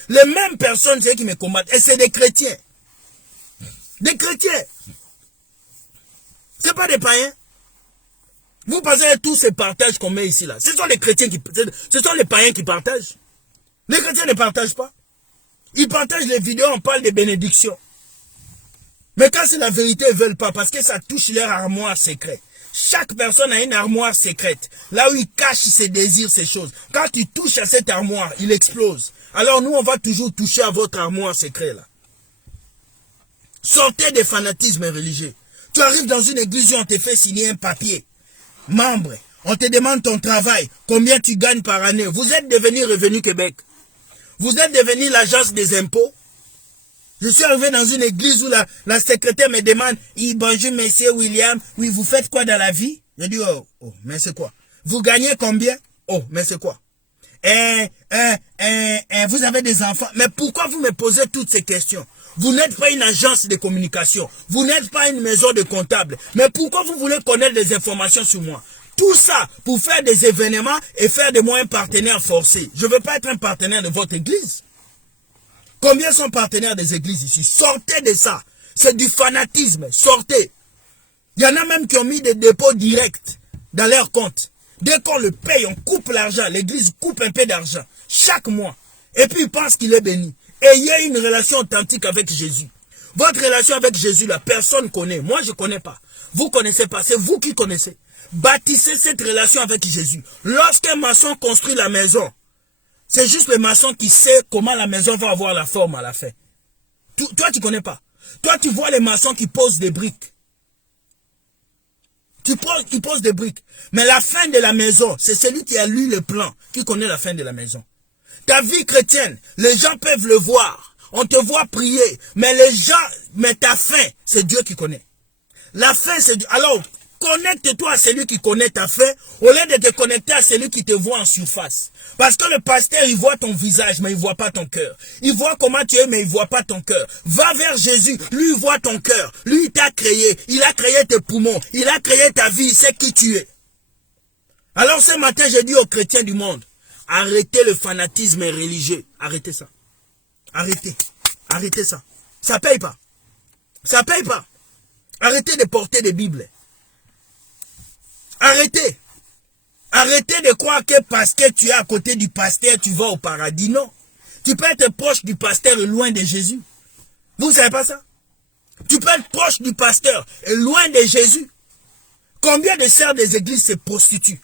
Les mêmes personnes, c'est eux qui me combattent. Et c'est des chrétiens. Des chrétiens. C'est pas des païens. Vous pensez à tous ces partages qu'on met ici là. Ce sont les chrétiens ce sont les païens qui partagent. Les chrétiens ne partagent pas. Ils partagent les vidéos, on parle de bénédictions. Mais quand c'est la vérité, ils ne veulent pas parce que ça touche leur armoire secrète. Chaque personne a une armoire secrète. Là où il cache ses désirs, ses choses. Quand tu touches à cette armoire, il explose. Alors nous, on va toujours toucher à votre armoire secrète là. Sortez des fanatismes religieux. Tu arrives dans une église où on te fait signer un papier. Membre, on te demande ton travail. Combien tu gagnes par année? Vous êtes devenu Revenu Québec. Vous êtes devenu l'agence des impôts. Je suis arrivé dans une église où la secrétaire me demande, bonjour monsieur William, oui, vous faites quoi dans la vie? Je dis, oh, mais c'est quoi? Vous gagnez combien? Oh, mais c'est quoi? vous avez des enfants. Mais pourquoi vous me posez toutes ces questions? Vous n'êtes pas une agence de communication. Vous n'êtes pas une maison de comptable. Mais pourquoi vous voulez connaître des informations sur moi? Tout ça pour faire des événements et faire de moi un partenaire forcé. Je ne veux pas être un partenaire de votre église. Combien sont partenaires des églises ici? Sortez de ça. C'est du fanatisme. Sortez. Il y en a même qui ont mis des dépôts directs dans leur compte. Dès qu'on le paye, on coupe l'argent. L'église coupe un peu d'argent chaque mois. Et puis il pense qu'il est béni. Ayez une relation authentique avec Jésus. Votre relation avec Jésus, la personne connaît. Moi, je ne connais pas. Vous ne connaissez pas. C'est vous qui connaissez. Bâtissez cette relation avec Jésus. Lorsqu'un maçon construit la maison, c'est juste le maçon qui sait comment la maison va avoir la forme à la fin. Toi, tu ne connais pas. Toi, tu vois les maçons qui posent des briques. Ils posent des briques. Mais la fin de la maison, c'est celui qui a lu le plan, qui connaît la fin de la maison. Ta vie chrétienne, les gens peuvent le voir. On te voit prier. Mais ta fin, c'est Dieu qui connaît. La fin, c'est Dieu. Alors, connecte-toi à celui qui connaît ta fin, au lieu de te connecter à celui qui te voit en surface. Parce que le pasteur, il voit ton visage, mais il ne voit pas ton cœur. Il voit comment tu es, mais il ne voit pas ton cœur. Va vers Jésus, lui, il voit ton cœur. Lui, il t'a créé. Il a créé tes poumons. Il a créé ta vie. Il sait qui tu es. Alors ce matin, je dis aux chrétiens du monde, arrêtez le fanatisme religieux. Arrêtez ça. Arrêtez. Arrêtez ça. Ça ne paye pas. Ça ne paye pas. Arrêtez de porter des Bibles. Arrêtez. Arrêtez de croire que parce que tu es à côté du pasteur, tu vas au paradis. Non. Tu peux être proche du pasteur et loin de Jésus. Vous ne savez pas ça? Tu peux être proche du pasteur et loin de Jésus. Combien de sœurs des églises se prostituent?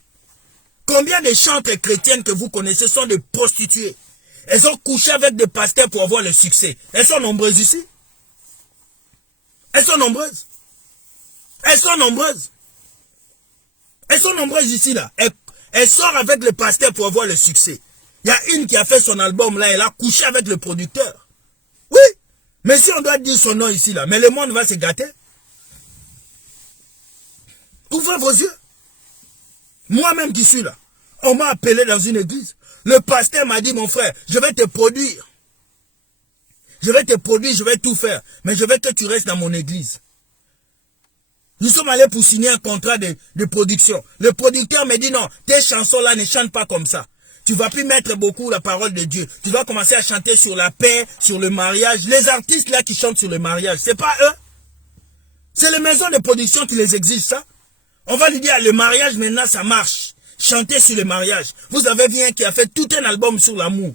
Combien de chantres chrétiennes que vous connaissez sont des prostituées? Elles ont couché avec des pasteurs pour avoir le succès. Elles sont nombreuses ici. Elles sont nombreuses. Elles sont nombreuses. Elles sont nombreuses ici, là. Elles sortent avec le pasteur pour avoir le succès. Il y a une qui a fait son album, là, elle a couché avec le producteur. Oui, mais si on doit dire son nom ici, là, mais le monde va se gâter. Ouvrez vos yeux. Moi-même qui suis là, on m'a appelé dans une église. Le pasteur m'a dit, mon frère, je vais te produire. Je vais te produire, je vais tout faire. Mais je veux que tu restes dans mon église. Nous sommes allés pour signer un contrat de production. Le producteur me dit non, tes chansons-là ne chantent pas comme ça. Tu ne vas plus mettre beaucoup la parole de Dieu. Tu vas commencer à chanter sur la paix, sur le mariage. Les artistes là qui chantent sur le mariage, c'est pas eux. C'est les maisons de production qui les exigent ça. On va lui dire, le mariage maintenant ça marche. Chantez sur le mariage. Vous avez vu un qui a fait tout un album sur l'amour.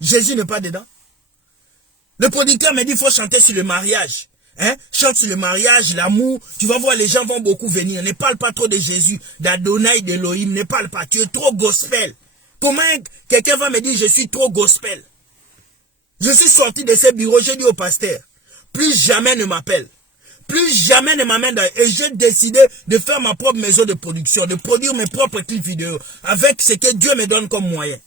Jésus n'est pas dedans. Le producteur me dit, il faut chanter sur le mariage. Hein? Chante sur le mariage, l'amour. Tu vas voir, les gens vont beaucoup venir. Ne parle pas trop de Jésus, d'Adonai, d'Elohim. Ne parle pas. Tu es trop gospel. Comment quelqu'un va me dire, je suis trop gospel? Je suis sorti de ce bureau, j'ai dit au pasteur, plus jamais ne m'appelle. Plus jamais ne m'amène dans... Et j'ai décidé de faire ma propre maison de production, de produire mes propres clips vidéo avec ce que Dieu me donne comme moyen.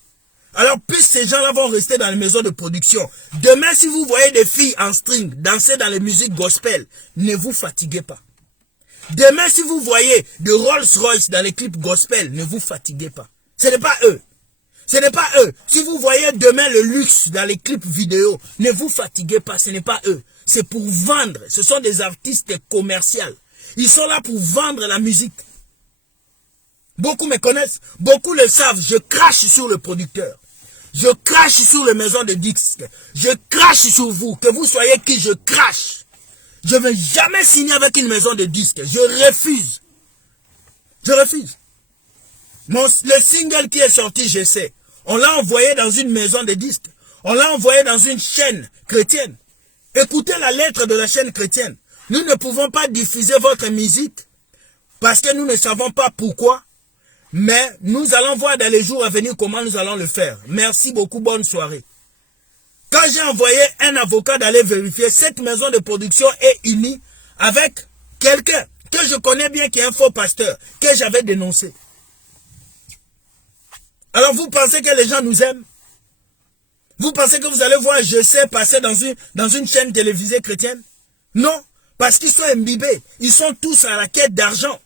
Alors, plus ces gens-là vont rester dans les maisons de production. Demain, si vous voyez des filles en string danser dans les musiques gospel, ne vous fatiguez pas. Demain, si vous voyez de Rolls-Royce dans les clips gospel, ne vous fatiguez pas. Ce n'est pas eux. Ce n'est pas eux. Si vous voyez demain le luxe dans les clips vidéo, ne vous fatiguez pas, ce n'est pas eux. C'est pour vendre. Ce sont des artistes commerciaux. Ils sont là pour vendre la musique. Beaucoup me connaissent, beaucoup le savent. Je crache sur le producteur. Je crache sur les maisons de disques. Je crache sur vous. Que vous soyez qui, je crache. Je ne vais jamais signer avec une maison de disques. Je refuse. Je refuse. Le single qui est sorti, je sais. On l'a envoyé dans une maison de disques. On l'a envoyé dans une chaîne chrétienne. Écoutez la lettre de la chaîne chrétienne. Nous ne pouvons pas diffuser votre musique parce que nous ne savons pas pourquoi. Mais nous allons voir dans les jours à venir comment nous allons le faire. Merci beaucoup, bonne soirée. Quand j'ai envoyé un avocat d'aller vérifier, cette maison de production est unie avec quelqu'un que je connais bien qui est un faux pasteur, que j'avais dénoncé. Alors vous pensez que les gens nous aiment? Vous pensez que vous allez voir je sais passer dans une chaîne télévisée chrétienne? Non, parce qu'ils sont imbibés. Ils sont tous à la quête d'argent.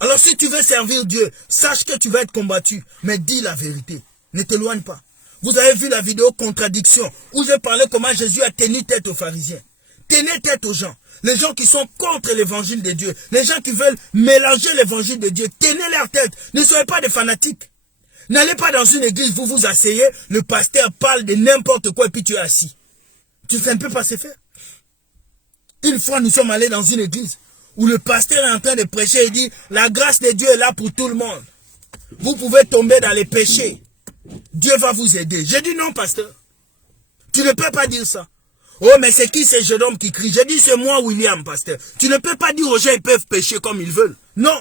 Alors si tu veux servir Dieu, sache que tu vas être combattu, mais dis la vérité. Ne t'éloigne pas. Vous avez vu la vidéo contradiction où j'ai parlé comment Jésus a tenu tête aux pharisiens. Tenez tête aux gens. Les gens qui sont contre l'évangile de Dieu. Les gens qui veulent mélanger l'évangile de Dieu. Tenez leur tête. Ne soyez pas des fanatiques. N'allez pas dans une église, vous vous asseyez, le pasteur parle de n'importe quoi et puis tu es assis. Ça ne peut pas se faire. Une fois, nous sommes allés dans une église où le pasteur est en train de prêcher et dit « La grâce de Dieu est là pour tout le monde. Vous pouvez tomber dans les péchés. Dieu va vous aider. » J'ai dit « Non, pasteur. Tu ne peux pas dire ça. » Oh, mais c'est qui ces jeunes hommes qui crient? J'ai dit « C'est moi, William, pasteur. » Tu ne peux pas dire aux gens ils peuvent pécher comme ils veulent. Non,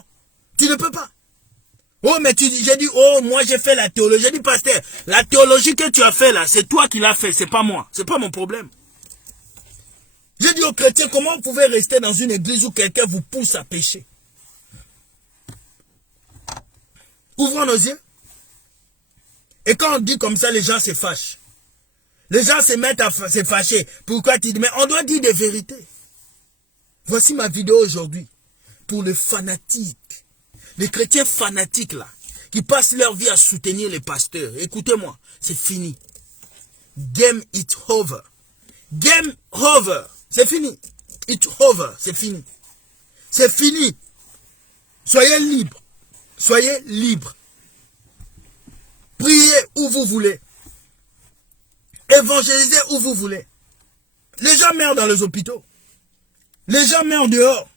tu ne peux pas. Oh, mais j'ai dit « Oh, moi j'ai fait la théologie. » J'ai dit « Pasteur, la théologie que tu as fait là, c'est toi qui l'as fait, c'est pas moi. C'est pas mon problème. » J'ai dit aux chrétiens, comment vous pouvez rester dans une église où quelqu'un vous pousse à pécher? Ouvrons nos yeux. Et quand on dit comme ça, les gens se fâchent. Les gens se mettent à se fâcher. Pourquoi tu dis? Mais on doit dire des vérités. Voici ma vidéo aujourd'hui. Pour les fanatiques. Les chrétiens fanatiques là. Qui passent leur vie à soutenir les pasteurs. Écoutez-moi. C'est fini. Game it over. Game over. C'est fini. It's over. C'est fini. C'est fini. Soyez libres. Soyez libres. Priez où vous voulez. Évangélisez où vous voulez. Les gens meurent dans les hôpitaux. Les gens meurent dehors.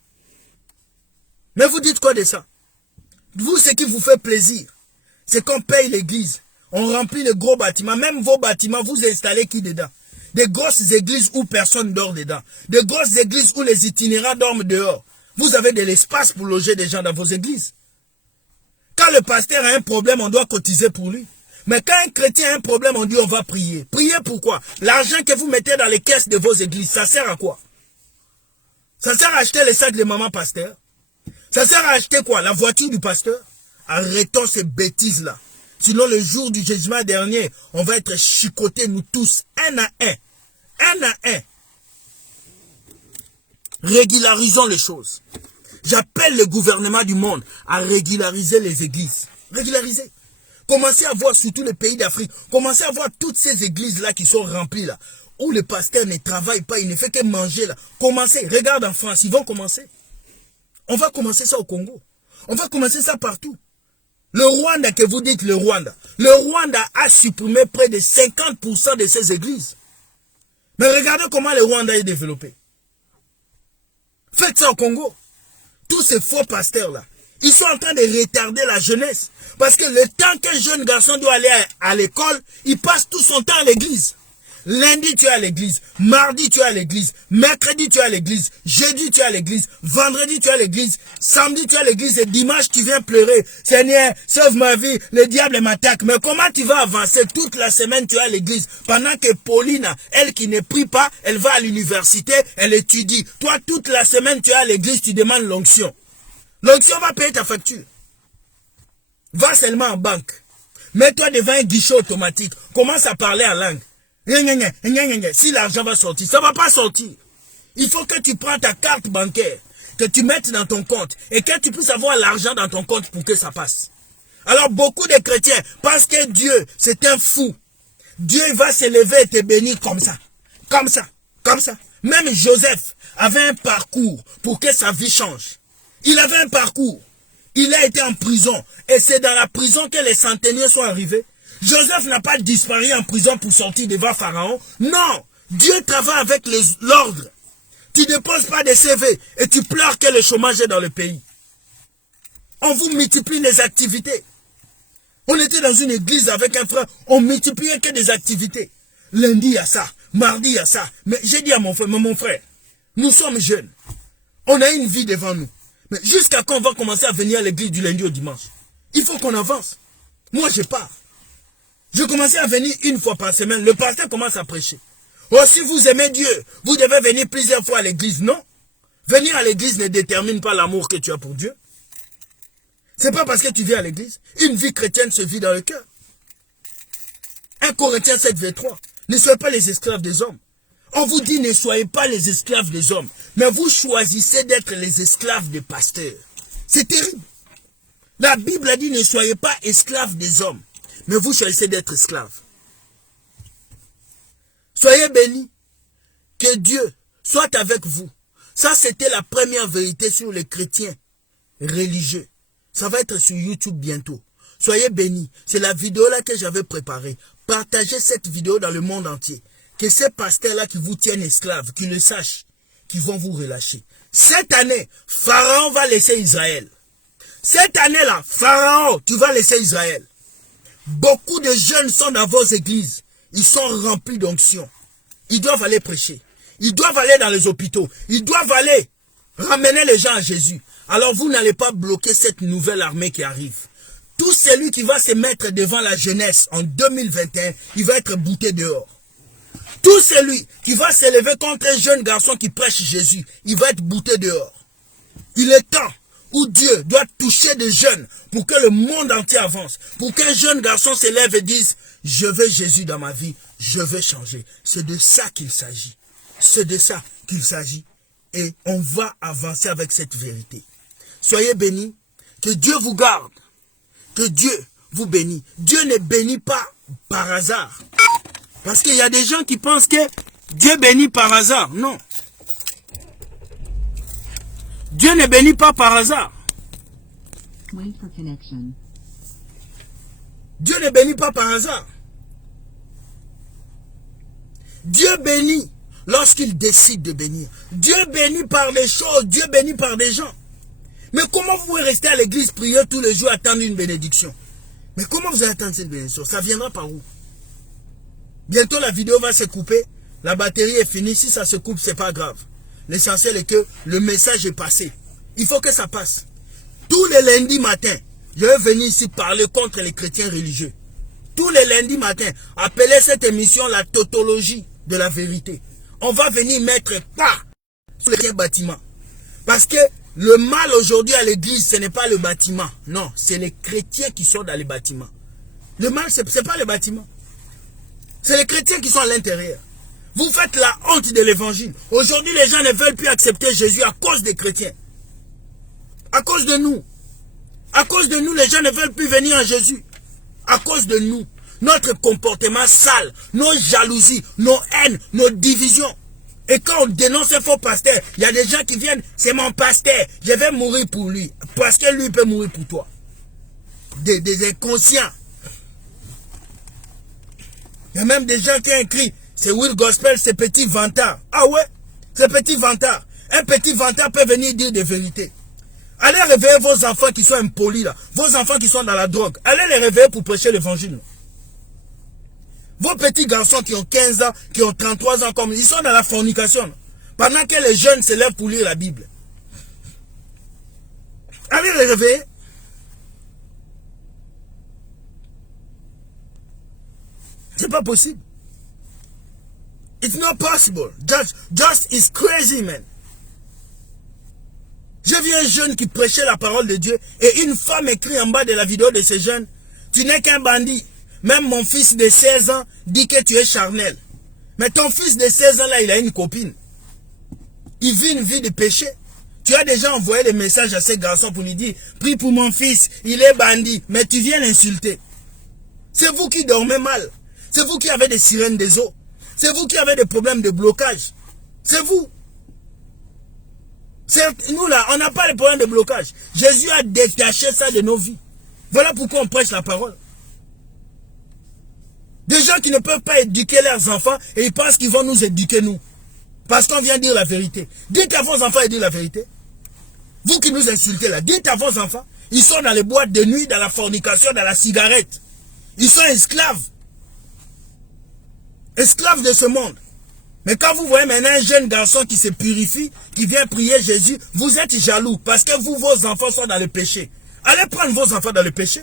Mais vous dites quoi de ça? Vous, ce qui vous fait plaisir, c'est qu'on paye l'église. On remplit les gros bâtiments. Même vos bâtiments, vous installez qui dedans? Des grosses églises où personne ne dort dedans. Des grosses églises où les itinérants dorment dehors. Vous avez de l'espace pour loger des gens dans vos églises. Quand le pasteur a un problème, on doit cotiser pour lui. Mais quand un chrétien a un problème, on dit on va prier. Prier pourquoi? L'argent que vous mettez dans les caisses de vos églises, ça sert à quoi? Ça sert à acheter les sacs de maman pasteur? Ça sert à acheter quoi? La voiture du pasteur? Arrêtons ces bêtises-là. Sinon, le jour du jugement dernier, on va être chicotés, nous tous, un à un. Un à un. Régularisons les choses. J'appelle le gouvernement du monde à régulariser les églises. Régulariser. Commencez à voir surtout les pays d'Afrique. Commencez à voir toutes ces églises-là qui sont remplies là. Où le pasteur ne travaille pas, il ne fait que manger là. Commencez. Regarde en France, ils vont commencer. On va commencer ça au Congo. On va commencer ça partout. Le Rwanda que vous dites, le Rwanda a supprimé près de 50% de ses églises. Mais regardez comment le Rwanda est développé. Faites ça au Congo. Tous ces faux pasteurs-là, ils sont en train de retarder la jeunesse. Parce que le temps qu'un jeune garçon doit aller à l'école, il passe tout son temps à l'église. Lundi, tu es à l'église. Mardi, tu es à l'église. Mercredi, tu es à l'église. Jeudi, tu es à l'église. Vendredi, tu es à l'église. Samedi, tu es à l'église. Et dimanche, tu viens pleurer. Seigneur, sauve ma vie. Le diable m'attaque. Mais comment tu vas avancer? Toute la semaine, tu es à l'église. Pendant que Pauline, elle qui ne prie pas, elle va à l'université, elle étudie. Toi, toute la semaine, tu es à l'église, tu demandes l'onction. L'onction va payer ta facture. Va seulement en banque. Mets-toi devant un guichet automatique. Commence à parler en langue. Si l'argent va sortir, ça ne va pas sortir. Il faut que tu prends ta carte bancaire, que tu mettes dans ton compte et que tu puisses avoir l'argent dans ton compte pour que ça passe. Alors beaucoup de chrétiens pensent que Dieu, c'est un fou. Dieu va se lever et te bénir comme ça. Comme ça. Comme ça. Même Joseph avait un parcours pour que sa vie change. Il avait un parcours. Il a été en prison. Et c'est dans la prison que les centeniers sont arrivés. Joseph n'a pas disparu en prison pour sortir devant Pharaon. Non. Dieu travaille avec l'ordre. Tu ne déposes pas de CV et tu pleures que le chômage est dans le pays. On vous multiplie les activités. On était dans une église avec un frère. On multipliait que des activités. Lundi, il y a ça. Mardi, il y a ça. Mais j'ai dit à mon frère, mais mon frère, nous sommes jeunes. On a une vie devant nous. Mais jusqu'à quand on va commencer à venir à l'église du lundi au dimanche? Il faut qu'on avance. Moi, je pars. Je commençais à venir une fois par semaine. Le pasteur commence à prêcher. Oh, si vous aimez Dieu, vous devez venir plusieurs fois à l'église. Non. Venir à l'église ne détermine pas l'amour que tu as pour Dieu. C'est pas parce que tu viens à l'église. Une vie chrétienne se vit dans le cœur. 1 Corinthiens 7, verset 3. Ne soyez pas les esclaves des hommes. On vous dit ne soyez pas les esclaves des hommes. Mais vous choisissez d'être les esclaves des pasteurs. C'est terrible. La Bible a dit, ne soyez pas esclaves des hommes, mais vous choisissez d'être esclaves. Soyez bénis, que Dieu soit avec vous. Ça, c'était la première vérité sur les chrétiens religieux. Ça va être sur YouTube bientôt. Soyez bénis. C'est la vidéo là que j'avais préparée. Partagez cette vidéo dans le monde entier. Que ces pasteurs-là qui vous tiennent esclaves, qu'ils le sachent, qu'ils vont vous relâcher. Cette année, Pharaon va laisser Israël. Cette année-là, Pharaon, tu vas laisser Israël. Beaucoup de jeunes sont dans vos églises. Ils sont remplis d'onction. Ils doivent aller prêcher. Ils doivent aller dans les hôpitaux. Ils doivent aller ramener les gens à Jésus. Alors vous n'allez pas bloquer cette nouvelle armée qui arrive. Tout celui qui va se mettre devant la jeunesse en 2021, il va être bouté dehors. Tout celui qui va s'élever contre un jeune garçon qui prêche Jésus, il va être bouté dehors. Il est temps où Dieu doit toucher des jeunes pour que le monde entier avance. Pour qu'un jeune garçon s'élève et dise, je veux Jésus dans ma vie, je veux changer. C'est de ça qu'il s'agit. C'est de ça qu'il s'agit. Et on va avancer avec cette vérité. Soyez bénis. Que Dieu vous garde. Que Dieu vous bénisse. Dieu ne bénit pas par hasard. Parce qu'il y a des gens qui pensent que Dieu bénit par hasard. Non. Dieu ne bénit pas par hasard. Wait for connection. Dieu ne bénit pas par hasard. Dieu bénit lorsqu'il décide de bénir. Dieu bénit par les choses. Dieu bénit par des gens. Mais comment vous pouvez rester à l'église, prier tous les jours, attendre une bénédiction? Mais comment vous allez attendre cette bénédiction? Ça viendra par où? Bientôt la vidéo va se couper. La batterie est finie. Si ça se coupe, c'est pas grave. L'essentiel est que le message est passé. Il faut que ça passe. Tous les lundis matins, je vais venir ici parler contre les chrétiens religieux. Tous les lundis matins, appelez cette émission la tautologie de la vérité. On va venir mettre pas sur les bâtiments. Parce que le mal aujourd'hui à l'église, ce n'est pas le bâtiment. Non, c'est les chrétiens qui sont dans les bâtiments. Le mal, ce n'est pas le bâtiment. C'est les chrétiens qui sont à l'intérieur. Vous faites la honte de l'évangile. Aujourd'hui, les gens ne veulent plus accepter Jésus à cause des chrétiens. À cause de nous. À cause de nous, les gens ne veulent plus venir à Jésus. À cause de nous. Notre comportement sale, nos jalousies, nos haines, nos divisions. Et quand on dénonce un faux pasteur, il y a des gens qui viennent, c'est mon pasteur, je vais mourir pour lui. Parce que lui peut mourir pour toi. Des inconscients. Il y a même des gens qui ont écrit, c'est Will Gospel, c'est petit vantard. Ah ouais, c'est petit vantard. Un petit vantard peut venir dire des vérités. Allez réveiller vos enfants qui sont impolis là. Vos enfants qui sont dans la drogue. Allez les réveiller pour prêcher l'évangile. Vos petits garçons qui ont 15 ans, qui ont 33 ans, comme ils sont dans la fornication. Pendant que les jeunes se lèvent pour lire la Bible. Allez les réveiller. C'est pas possible. It's not possible. Just is crazy, man. J'ai vu un jeune qui prêchait la parole de Dieu et une femme écrit en bas de la vidéo de ce jeune, tu n'es qu'un bandit. Même mon fils de 16 ans dit que tu es charnel. Mais ton fils de 16 ans là, il a une copine. Il vit une vie de péché. Tu as déjà envoyé des messages à ces garçons pour lui dire, prie pour mon fils, il est bandit. Mais tu viens l'insulter. C'est vous qui dormez mal. C'est vous qui avez des sirènes des eaux. C'est vous qui avez des problèmes de blocage. C'est vous. Nous là, on n'a pas de problème de blocage. Jésus a détaché ça de nos vies. Voilà pourquoi on prêche la parole. Des gens qui ne peuvent pas éduquer leurs enfants et ils pensent qu'ils vont nous éduquer nous. Parce qu'on vient dire la vérité. Dites à vos enfants et dire la vérité. Vous qui nous insultez là, dites à vos enfants. Ils sont dans les boîtes de nuit, dans la fornication, dans la cigarette. Ils sont esclaves. Esclaves de ce monde. Mais quand vous voyez maintenant un jeune garçon qui se purifie, qui vient prier Jésus, vous êtes jaloux parce que vous, vos enfants sont dans le péché. Allez prendre vos enfants dans le péché.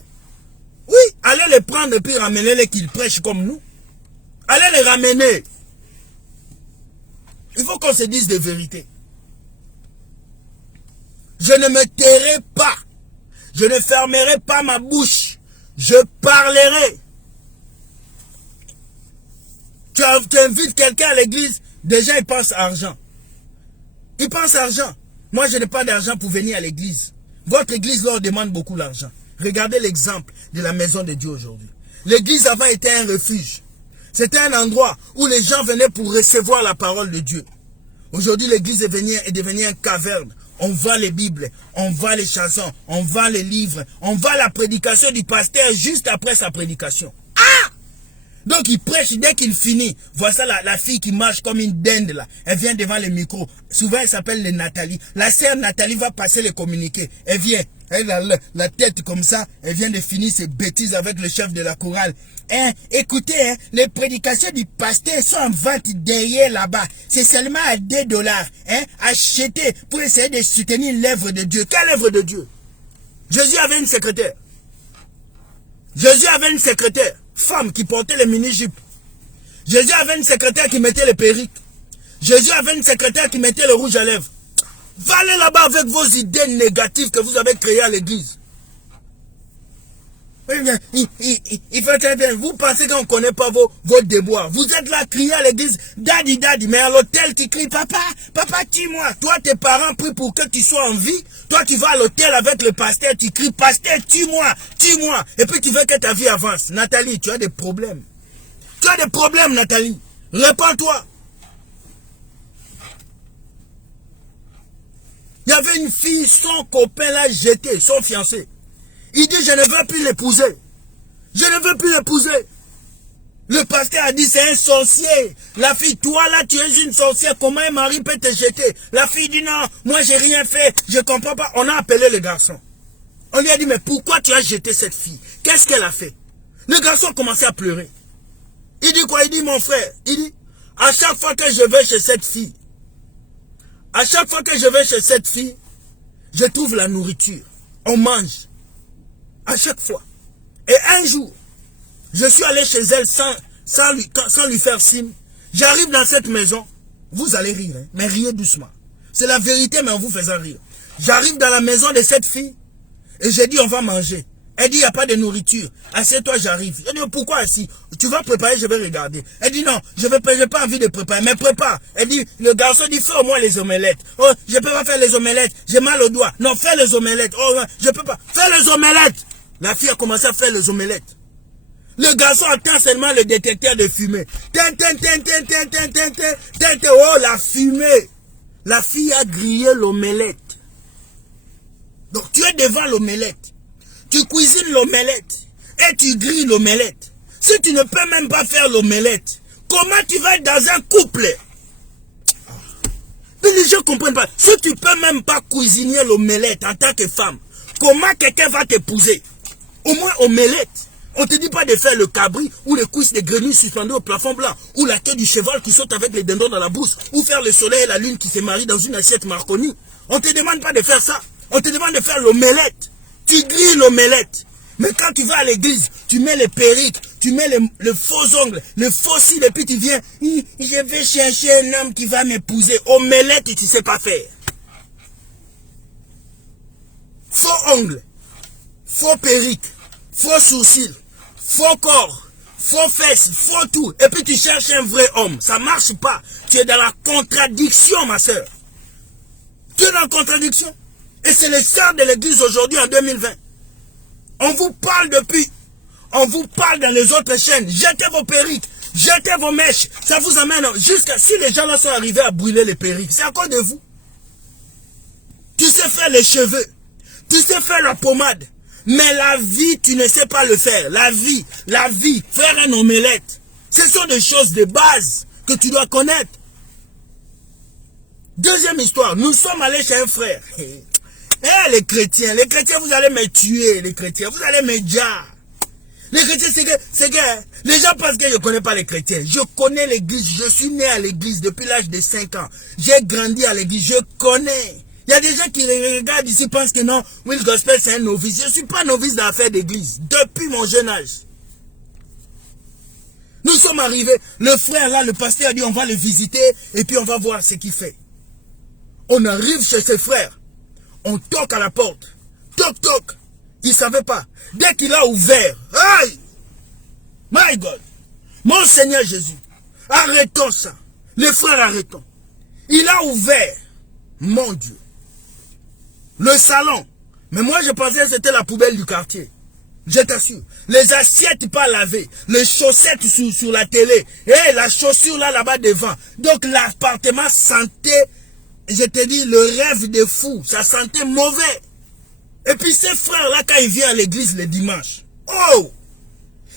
Oui, allez les prendre et puis ramenez-les qu'ils prêchent comme nous. Allez les ramener. Il faut qu'on se dise des vérités. Je ne me tairai pas. Je ne fermerai pas ma bouche. Je parlerai. Tu invites quelqu'un à l'église, déjà il pense à argent. Il pense à argent. Moi je n'ai pas d'argent pour venir à l'église. Votre église leur demande beaucoup d'argent. Regardez l'exemple de la maison de Dieu aujourd'hui. L'église avant était un refuge. C'était un endroit où les gens venaient pour recevoir la parole de Dieu. Aujourd'hui, l'église est devenue une caverne. On vend les Bibles, on vend les chansons, on vend les livres, on vend la prédication du pasteur juste après sa prédication. Ah! Donc il prêche, dès qu'il finit, voici la fille qui marche comme une dinde là. Elle vient devant le micro. Souvent elle s'appelle Nathalie. La sœur Nathalie va passer les communiqués. Elle vient, elle a la tête comme ça. Elle vient de finir ses bêtises avec le chef de la chorale. Écoutez, les prédications du pasteur sont en vente derrière là-bas. C'est seulement à $2. Achetez pour essayer de soutenir l'œuvre de Dieu. Quelle œuvre de Dieu? Jésus avait une secrétaire. Jésus avait une secrétaire. Femme qui portait les mini-jupes. Jésus avait une secrétaire qui mettait les perruques. Jésus avait une secrétaire qui mettait le rouge à lèvres. Allez là-bas avec vos idées négatives que vous avez créées à l'église. Il fait très bien. Vous pensez qu'on ne connaît pas vos déboires. Vous êtes là à crier à l'église. Daddy, daddy. Mais à l'hôtel, tu cries, papa, papa, tue-moi. Toi, tes parents prient pour que tu sois en vie. Toi, tu vas à l'hôtel avec le pasteur. Tu cries, pasteur, tue-moi, tue-moi. Et puis, tu veux que ta vie avance. Nathalie, tu as des problèmes. Tu as des problèmes, Nathalie. Réponds-toi. Il y avait une fille, son copain l'a jeté, son fiancé. Il dit, je ne veux plus l'épouser. Je ne veux plus l'épouser. Le pasteur a dit, c'est un sorcier. La fille, toi là, tu es une sorcière. Comment un mari peut te jeter? La fille dit, non, moi j'ai rien fait. Je ne comprends pas. On a appelé le garçon. On lui a dit, mais pourquoi tu as jeté cette fille? Qu'est-ce qu'elle a fait? Le garçon a commencé à pleurer. Il dit quoi? Il dit, mon frère, il dit, à chaque fois que je vais chez cette fille, à chaque fois que je vais chez cette fille, je trouve la nourriture. On mange. À chaque fois. Et un jour, je suis allé chez elle sans lui faire signe. J'arrive dans cette maison. Vous allez rire, hein, mais riez doucement. C'est la vérité, mais en vous faisant rire. J'arrive dans la maison de cette fille et j'ai dit, on va manger. Elle dit, il n'y a pas de nourriture. Assieds-toi, j'arrive. Je dis, pourquoi assis? Tu vas préparer, je vais regarder. Elle dit, non, je n'ai pas envie de préparer, mais prépare. Elle dit, le garçon dit, fais au moins les omelettes. Oh, je ne peux pas faire les omelettes, j'ai mal au doigt. Non, fais les omelettes. Oh, je ne peux pas. Fais les omelettes. La fille a commencé à faire les omelettes. Le garçon attend seulement le détecteur de fumée. Oh, la fumée. La fille a grillé l'omelette. Donc, tu es devant l'omelette. Tu cuisines l'omelette. Et tu grilles l'omelette. Si tu ne peux même pas faire l'omelette, comment tu vas être dans un couple? Les gens ne comprennent pas. Si tu ne peux même pas cuisiner l'omelette en tant que femme, comment quelqu'un va t'épouser? Au moins omelette. On ne te dit pas de faire le cabri ou les cuisses de grenouilles suspendues au plafond blanc ou la queue du cheval qui saute avec les dindons dans la bouche ou faire le soleil et la lune qui se marient dans une assiette marconi. On ne te demande pas de faire ça. On te demande de faire l'omelette. Tu grilles l'omelette. Mais quand tu vas à l'église, tu mets les perruques, tu mets le faux ongle, le faux cils et puis tu viens. Je vais chercher un homme qui va m'épouser. Omelette, tu ne sais pas faire. Faux ongle, faux perruque, faux sourcils, faux corps, faux fesses, faux tout. Et puis tu cherches un vrai homme. Ça ne marche pas. Tu es dans la contradiction, ma soeur. Tu es dans la contradiction. Et c'est le sœurs de l'église aujourd'hui en 2020. On vous parle depuis. On vous parle dans les autres chaînes. Jetez vos perruques. Jetez vos mèches. Ça vous amène jusqu'à... Si les gens là sont arrivés à brûler les perruques, c'est à cause de vous. Tu sais faire les cheveux. Tu sais faire la pommade. Mais la vie, tu ne sais pas le faire. La vie, faire un omelette. Ce sont des choses de base que tu dois connaître. Deuxième histoire, nous sommes allés chez un frère. Les chrétiens, vous allez me tuer, les chrétiens, vous allez me dire. Les chrétiens, c'est que, les gens pensent que je ne connais pas les chrétiens. Je connais l'église, je suis né à l'église depuis l'âge de 5 ans. J'ai grandi à l'église, je connais. Il y a des gens qui regardent ici, pensent que non, Will Gospel c'est un novice. Je ne suis pas novice dans l'affaire d'église, depuis mon jeune âge. Nous sommes arrivés, le frère là, le pasteur a dit on va le visiter et puis on va voir ce qu'il fait. On arrive chez ses frères, on toque à la porte, toc toc, il ne savait pas. Dès qu'il a ouvert, aïe, my God, mon Seigneur Jésus, arrêtons ça, les frères arrêtons. Il a ouvert, mon Dieu, le salon, Mais moi, je pensais que c'était la poubelle du quartier. Je t'assure. Les assiettes pas lavées. Les chaussettes sur la télé. Et la chaussure là-bas devant. Donc l'appartement sentait, je te dis, le rêve de fou. Ça sentait mauvais. Et puis ces frères-là, quand ils viennent à l'église le dimanche, oh!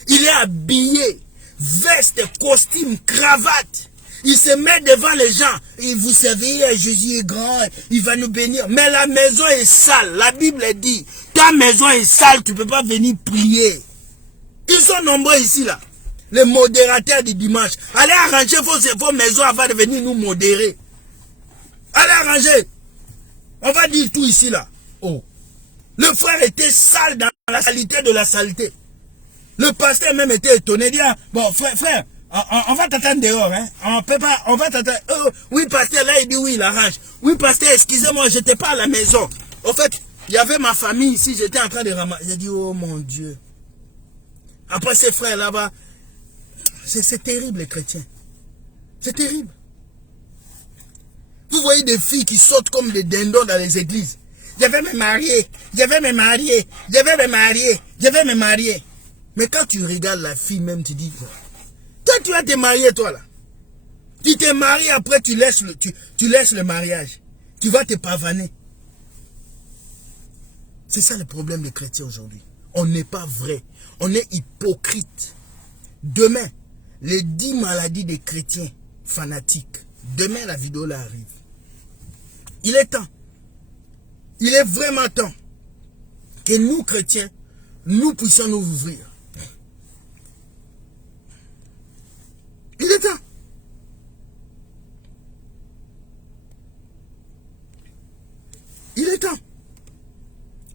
Il est habillé. Veste, costume, cravate. Il se met devant les gens. Et vous savez, Jésus est grand, il va nous bénir. Mais la maison est sale. La Bible dit, ta maison est sale, tu ne peux pas venir prier. Ils sont nombreux ici, là. Les modérateurs du dimanche. Allez arranger vos maisons avant de venir nous modérer. Allez arranger. On va dire tout ici, là. Oh. Le frère était sale dans la saleté de la saleté. Le pasteur même était étonné. Dit, bon, frère, on va t'attendre dehors, hein. On peut pas, on va t'attendre. Oh, oui, pasteur, là, il dit oui, il arrange. Oui, pasteur, excusez-moi, j'étais pas à la maison. En fait, il y avait ma famille ici, j'étais en train de ramasser. J'ai dit, oh mon Dieu. Après ces frères là-bas, c'est terrible, les chrétiens. C'est terrible. Vous voyez des filles qui sautent comme des dindons dans les églises. Je vais me marier, je vais me marier, je vais me marier, je vais me marier. Mais quand tu regardes la fille même, tu dis, toi tu vas te marier toi là. Tu te maries, après tu laisses le mariage. Tu vas te pavaner. C'est ça le problème des chrétiens aujourd'hui. On n'est pas vrai. On est hypocrite. Demain, les 10 maladies des chrétiens fanatiques. Demain, la vidéo là arrive. Il est temps. Il est vraiment temps que nous, chrétiens, nous puissions nous ouvrir. Il est temps. Il est temps.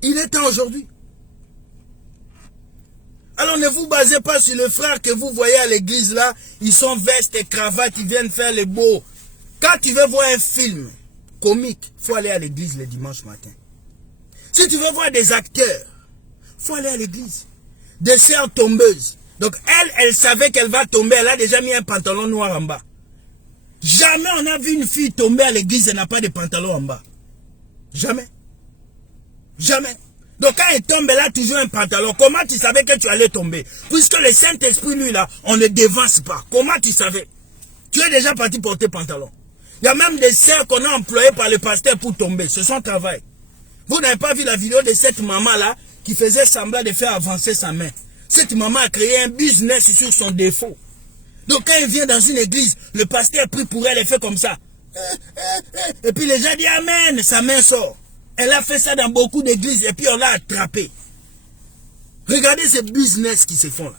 Il est temps aujourd'hui. Alors ne vous basez pas sur les frères que vous voyez à l'église là. Ils sont vestes et cravates, ils viennent faire les beaux. Quand tu veux voir un film comique, il faut aller à l'église le dimanche matin. Si tu veux voir des acteurs, il faut aller à l'église. Des sœurs tombeuses. Donc elle savait qu'elle va tomber. Elle a déjà mis un pantalon noir en bas. Jamais on a vu une fille tomber à l'église et n'a pas de pantalon en bas. Jamais. Jamais. Donc quand elle tombe, elle a toujours un pantalon. Comment tu savais que tu allais tomber? Puisque le Saint-Esprit, lui, là, on ne dévance pas. Comment tu savais? Tu es déjà parti porter pantalon. Il y a même des sœurs qu'on a employées par le pasteur pour tomber. C'est son travail. Vous n'avez pas vu la vidéo de cette maman-là qui faisait semblant de faire avancer sa main. Cette maman a créé un business sur son défaut. Donc quand elle vient dans une église, le pasteur prie pour elle et fait comme ça. Et puis les gens disent Amen, sa main sort. Elle a fait ça dans beaucoup d'églises et puis on l'a attrapée. Regardez ces business qui se font là.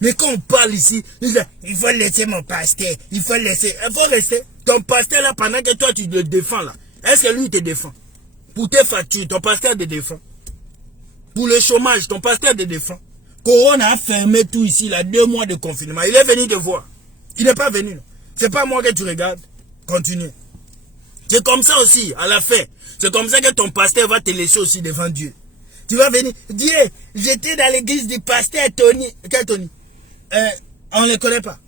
Mais quand on parle ici, il faut laisser mon pasteur, il faut laisser. Il faut rester. Ton pasteur là, pendant que toi tu le défends là, est-ce que lui te défend? Pour tes factures, ton pasteur te défend. Pour le chômage, ton pasteur te défend. Corona a fermé tout ici là, 2 mois de confinement. Il est venu te voir. Il n'est pas venu. C'est pas moi que tu regardes. Continue. C'est comme ça aussi, à la fin. C'est comme ça que ton pasteur va te laisser aussi devant Dieu. Tu vas venir. Dieu, j'étais dans l'église du pasteur Tony. Quel Tony? On ne les connaît pas.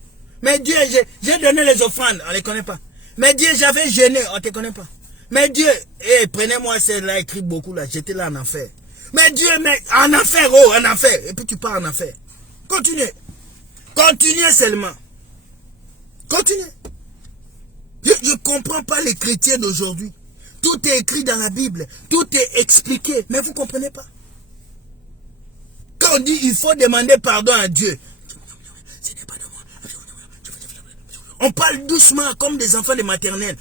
Mais Dieu, j'ai donné les offrandes. On ne les connaît pas. Mais Dieu, j'avais jeûné. On ne te connaît pas. Mais Dieu, prenez-moi celle-là, écrit beaucoup là. J'étais là en enfer. Mais Dieu, mais en enfer, oh, en enfer. Et puis tu pars en enfer. Continuez. Continuez seulement. Continuez. Je ne comprends pas les chrétiens d'aujourd'hui. Tout est écrit dans la Bible. Tout est expliqué. Mais vous ne comprenez pas. Quand on dit il faut demander pardon à Dieu. Ce n'est pas de moi. On parle doucement comme des enfants de maternelle.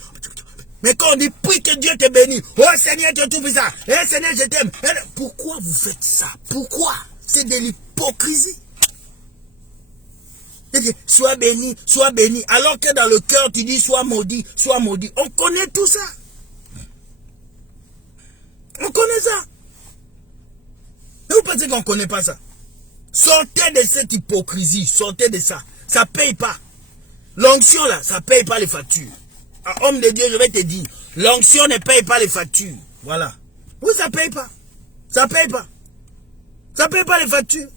Mais quand on dit prie que Dieu te bénisse. Oh Seigneur, tu es tout puissant. Eh Seigneur, je t'aime. Pourquoi vous faites ça? Pourquoi? C'est de l'hypocrisie. Sois béni, sois béni. Alors que dans le cœur, tu dis sois maudit, sois maudit. On connaît tout ça. On connaît ça. Mais vous pensez qu'on ne connaît pas ça? Sortez de cette hypocrisie. Sortez de ça. Ça ne paye pas. L'onction là, ça ne paye pas les factures. Un homme de Dieu, je vais te dire. L'onction ne paye pas les factures. Voilà. Oui, ça ne paye pas. Ça ne paye pas. Ça ne paye pas les factures.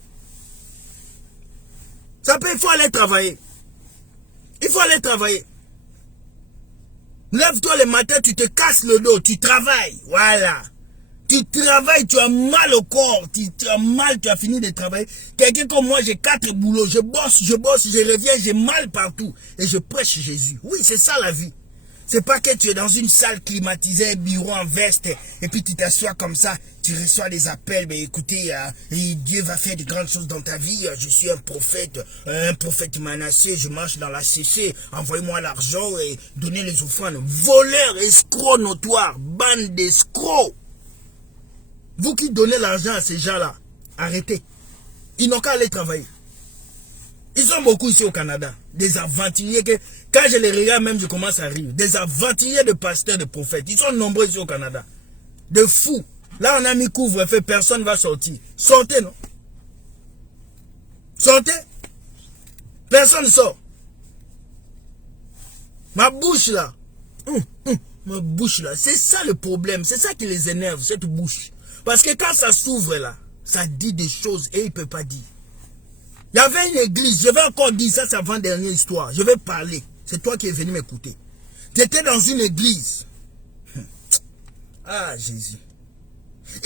Ça paye, il faut aller travailler. Il faut aller travailler. Lève-toi le matin, tu te casses le dos, tu travailles. Voilà. Tu travailles, tu as mal au corps, tu as mal, tu as fini de travailler. Quelqu'un comme moi, j'ai 4 boulots, je bosse, je reviens, j'ai mal partout. Et je prêche Jésus. Oui, c'est ça la vie. C'est pas que tu es dans une salle climatisée, bureau en veste, et puis tu t'assois comme ça, tu reçois des appels, mais écoutez, Dieu va faire de grandes choses dans ta vie, je suis un prophète Manassé, je marche dans la CC, envoyez-moi l'argent et donnez les offrandes. Voleurs, escrocs notoires, bande d'escrocs. Vous qui donnez l'argent à ces gens-là, arrêtez. Ils n'ont qu'à aller travailler. Ils sont beaucoup ici au Canada. Des aventuriers que, quand je les regarde même, je commence à rire. Des aventuriers de pasteurs, de prophètes. Ils sont nombreux ici au Canada. De fous. Là, on a mis couvre-feu, personne ne va sortir. Sortez, non? Sortez. Personne ne sort. Ma bouche là. Ma bouche là. C'est ça le problème. C'est ça qui les énerve, cette bouche. Parce que quand ça s'ouvre là, ça dit des choses et il ne peut pas dire. Il y avait une église, je vais encore dire ça, c'est avant-dernière histoire. Je vais parler. C'est toi qui es venu m'écouter. Tu étais dans une église. Ah, Jésus.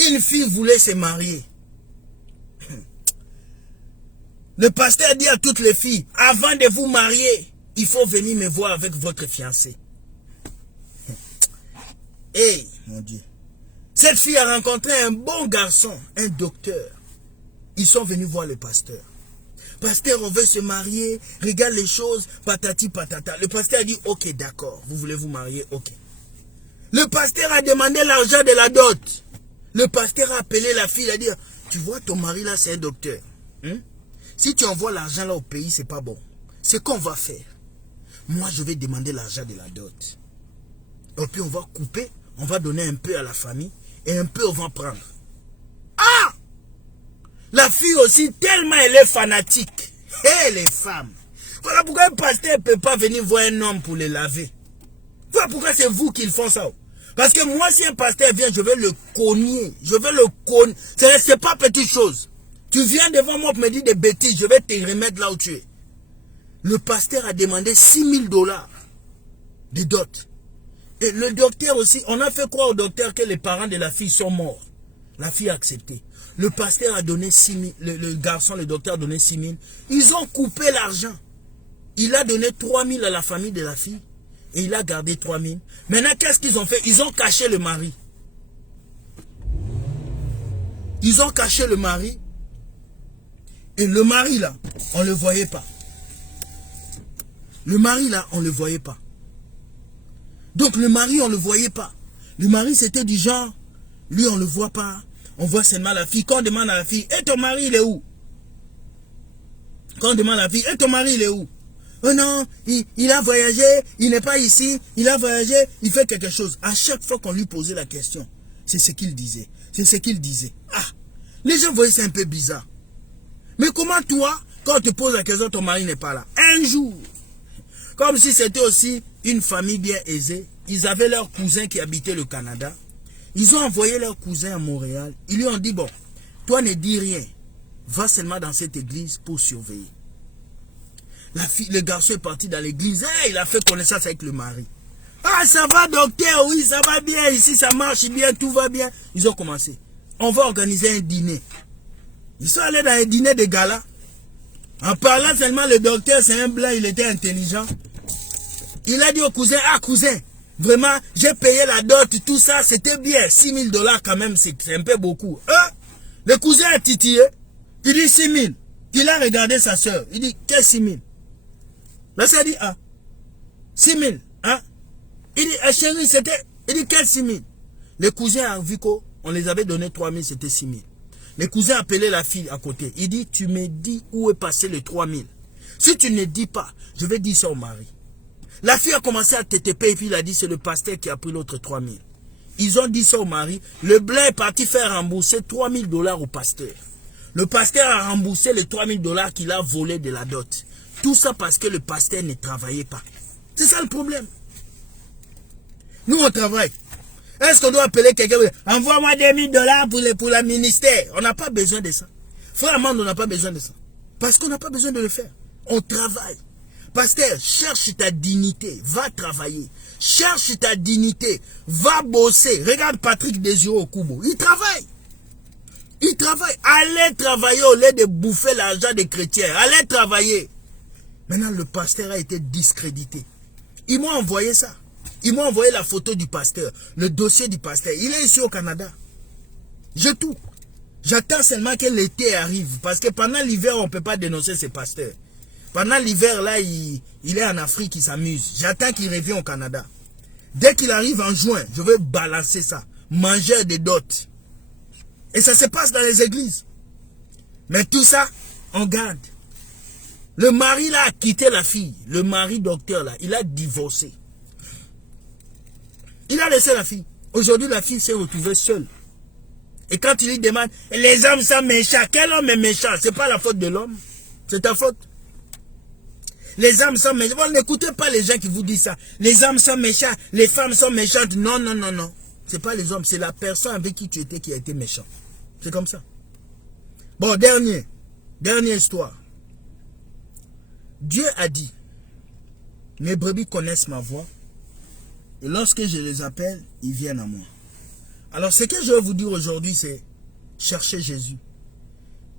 Une fille voulait se marier. Le pasteur dit à toutes les filles, avant de vous marier, il faut venir me voir avec votre fiancé. Hey, mon Dieu. Cette fille a rencontré un bon garçon, un docteur. Ils sont venus voir le pasteur. Pasteur, on veut se marier, regarde les choses, patati patata. Le pasteur a dit, ok, d'accord, vous voulez vous marier, ok. Le pasteur a demandé l'argent de la dot. Le pasteur a appelé la fille, il a dit, tu vois, ton mari là, c'est un docteur. Si tu envoies l'argent là au pays, c'est pas bon. C'est qu'on va faire. Moi, je vais demander l'argent de la dot. Et puis on va couper, on va donner un peu à la famille, et un peu on va prendre. Ah! La fille aussi, tellement elle est fanatique. Et les femmes. Voilà pourquoi un pasteur ne peut pas venir voir un homme pour le laver. Voilà pourquoi c'est vous qui le font ça. Parce que moi, si un pasteur vient, je vais le cogner. Je vais le cogner. C'est pas petite chose. Tu viens devant moi pour me dire des bêtises, je vais te remettre là où tu es. Le pasteur a demandé 6 000 $ de dot. Et le docteur aussi, on a fait croire au docteur que les parents de la fille sont morts. La fille a accepté. Le pasteur a donné 6 000, le garçon, le docteur a donné 6 000. Ils ont coupé l'argent. Il a donné 3 000 à la famille de la fille. Et il a gardé 3 000. Maintenant, qu'est-ce qu'ils ont fait? Ils ont caché le mari. Ils ont caché le mari. Et le mari là, on ne le voyait pas. Le mari là, on ne le voyait pas. Donc le mari, on ne le voyait pas. Le mari, c'était du genre, lui, on ne le voit pas. On voit seulement la fille. Quand on demande à la fille, et ton mari, il est où? Quand on demande à la fille, et ton mari, il est où? Oh non, il a voyagé, il n'est pas ici, il a voyagé, il fait quelque chose. À chaque fois qu'on lui posait la question, c'est ce qu'il disait. C'est ce qu'il disait. Ah, les gens voyaient ça un peu bizarre. Mais comment toi, quand on te pose la question, ton mari n'est pas là? Un jour, comme si c'était aussi une famille bien aisée, ils avaient leur cousin qui habitait le Canada. Ils ont envoyé leur cousin à Montréal. Ils lui ont dit, bon, toi ne dis rien. Va seulement dans cette église pour surveiller. La fille, le garçon est parti dans l'église. Hey, il a fait connaissance avec le mari. Ah, ça va docteur, oui, ça va bien. Ici, ça marche bien, tout va bien. Ils ont commencé. On va organiser un dîner. Ils sont allés dans un dîner de gala. En parlant seulement, le docteur, c'est un blanc, il était intelligent. Il a dit au cousin, ah cousin, vraiment, j'ai payé la dot, tout ça, c'était bien. 6 000 $ quand même, c'est un peu beaucoup. Hein? Le cousin a titillé. Il dit 6 000. Il a regardé sa soeur. Il dit, qu'est-ce 6 000? La soeur dit, ah, 6 000. Hein? Il dit, ah, chérie, c'était... Il dit, quel 6 000? Le cousin a vu qu'on les avait donné 3 000, c'était 6 000. Le cousin a appelé la fille à côté. Il dit, tu me dis où est passé les 3 000. Si tu ne dis pas, je vais dire ça au mari. La fille a commencé à TTP et puis il a dit, c'est le pasteur qui a pris l'autre 3 000. Ils ont dit ça au mari. Le blanc est parti faire rembourser 3 000 $ au pasteur. Le pasteur a remboursé les 3 000 $ qu'il a volé de la dot. Tout ça parce que le pasteur ne travaillait pas. C'est ça le problème. Nous, on travaille. Est-ce qu'on doit appeler quelqu'un? Envoie-moi 2 000 $ pour le ministère. On n'a pas besoin de ça. Frère Amand, on n'a pas besoin de ça. Parce qu'on n'a pas besoin de le faire. On travaille. Pasteur, cherche ta dignité, va travailler. Cherche ta dignité, va bosser. Regarde Patrick Désiré Okubo, il travaille. Il travaille. Allez travailler au lieu de bouffer l'argent des chrétiens. Allez travailler. Maintenant, le pasteur a été discrédité. Ils m'ont envoyé ça. Ils m'ont envoyé la photo du pasteur, le dossier du pasteur. Il est ici au Canada. J'ai tout. J'attends seulement que l'été arrive. Parce que pendant l'hiver, on ne peut pas dénoncer ces pasteurs. Pendant l'hiver, là, il est en Afrique, il s'amuse. J'attends qu'il revienne au Canada. Dès qu'il arrive en juin, je vais balancer ça. Manger des dots. Et ça se passe dans les églises. Mais tout ça, on garde. Le mari, là, a quitté la fille. Le mari docteur, là, il a divorcé. Il a laissé la fille. Aujourd'hui, la fille s'est retrouvée seule. Et quand il lui demande, les hommes sont méchants. Quel homme est méchant? Ce n'est pas la faute de l'homme. C'est ta faute. Les hommes sont méchants. Bon, n'écoutez pas les gens qui vous disent ça. Les hommes sont méchants. Les femmes sont méchantes. Non, non, non, non. Ce n'est pas les hommes. C'est la personne avec qui tu étais qui a été méchant. C'est comme ça. Bon, dernière histoire. Dieu a dit, mes brebis connaissent ma voix. Et lorsque je les appelle, ils viennent à moi. Alors, ce que je vais vous dire aujourd'hui, c'est cherchez Jésus.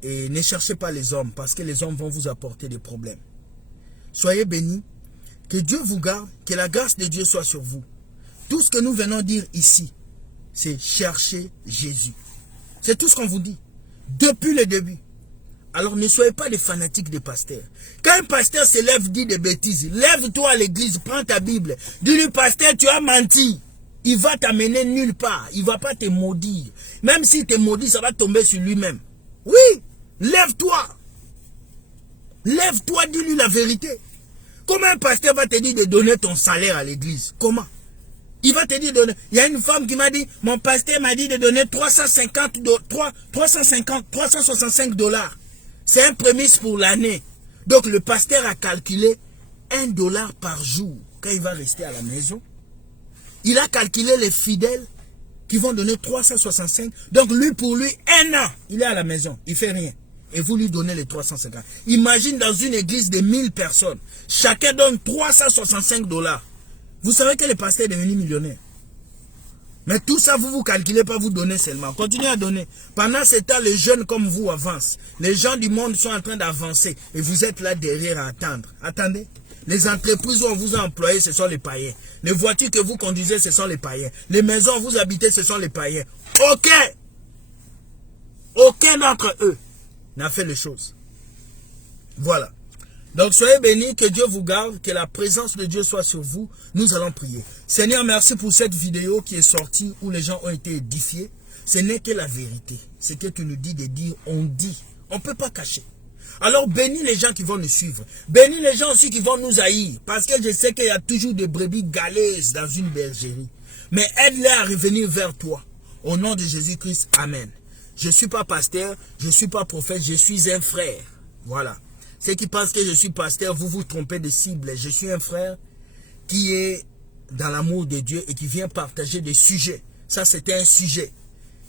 Et ne cherchez pas les hommes, parce que les hommes vont vous apporter des problèmes. Soyez bénis. Que Dieu vous garde. Que la grâce de Dieu soit sur vous. Tout ce que nous venons dire ici, c'est chercher Jésus. C'est tout ce qu'on vous dit. Depuis le début. Alors ne soyez pas des fanatiques des pasteurs. Quand un pasteur se lève, dit des bêtises, lève-toi à l'église, prends ta Bible. Dis-lui, pasteur, tu as menti. Il va t'amener nulle part. Il ne va pas te maudire. Même s'il te maudit, ça va tomber sur lui-même. Oui, lève-toi. Lève-toi, dis-lui la vérité. Comment un pasteur va te dire de donner ton salaire à l'église? Comment? Il va te dire de donner. Il y a une femme qui m'a dit, mon pasteur m'a dit de donner 365 $. C'est un prémisse pour l'année. Donc le pasteur a calculé $1 par jour quand il va rester à la maison. Il a calculé les fidèles qui vont donner 365. Donc lui, pour lui, 1 an, il est à la maison. Il ne fait rien. Et vous lui donnez les 350. Imagine dans une église de 1000 personnes. Chacun donne 365 $. Vous savez que le pasteur est devenu millionnaire. Mais tout ça, vous calculez pas, vous donnez seulement. Continuez à donner. Pendant ce temps, les jeunes comme vous avancent. Les gens du monde sont en train d'avancer. Et vous êtes là derrière à attendre. Attendez. Les entreprises où on vous a employé, ce sont les païens. Les voitures que vous conduisez, ce sont les païens. Les maisons où vous habitez, ce sont les païens. Aucun d'entre eux n'a fait les choses. Voilà. Donc soyez bénis, que Dieu vous garde, que la présence de Dieu soit sur vous. Nous allons prier. Seigneur, merci pour cette vidéo qui est sortie où les gens ont été édifiés. Ce n'est que la vérité. Ce que tu nous dis de dire, on dit. On ne peut pas cacher. Alors bénis les gens qui vont nous suivre. Bénis les gens aussi qui vont nous haïr. Parce que je sais qu'il y a toujours des brebis galeuses dans une bergerie. Mais aide-les à revenir vers toi. Au nom de Jésus-Christ, Amen. Je ne suis pas pasteur, je ne suis pas prophète, je suis un frère. Voilà. Ceux qui pensent que je suis pasteur, vous vous trompez de cible. Je suis un frère qui est dans l'amour de Dieu et qui vient partager des sujets. Ça, c'était un sujet.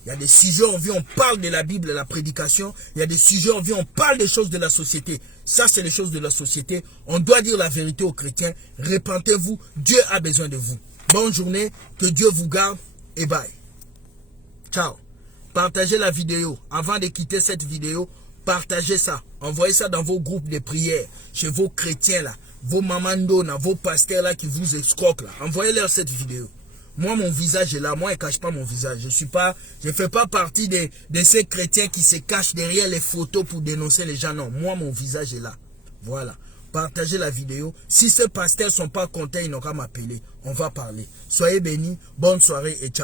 Il y a des sujets, on vient, on parle de la Bible, de la prédication. Il y a des sujets, on vient, on parle des choses de la société. Ça, c'est les choses de la société. On doit dire la vérité aux chrétiens. Repentez-vous, Dieu a besoin de vous. Bonne journée, que Dieu vous garde et bye. Ciao. Partagez la vidéo. Avant de quitter cette vidéo, partagez ça. Envoyez ça dans vos groupes de prière, chez vos chrétiens là, vos mamandona, vos pasteurs là qui vous escroquent là. Envoyez-leur cette vidéo. Moi, mon visage est là. Moi, je ne cache pas mon visage. Je ne fais pas partie de ces chrétiens qui se cachent derrière les photos pour dénoncer les gens. Non, moi, mon visage est là. Voilà. Partagez la vidéo. Si ces pasteurs ne sont pas contents, ils n'ont qu'à m'appeler. On va parler. Soyez bénis. Bonne soirée et ciao.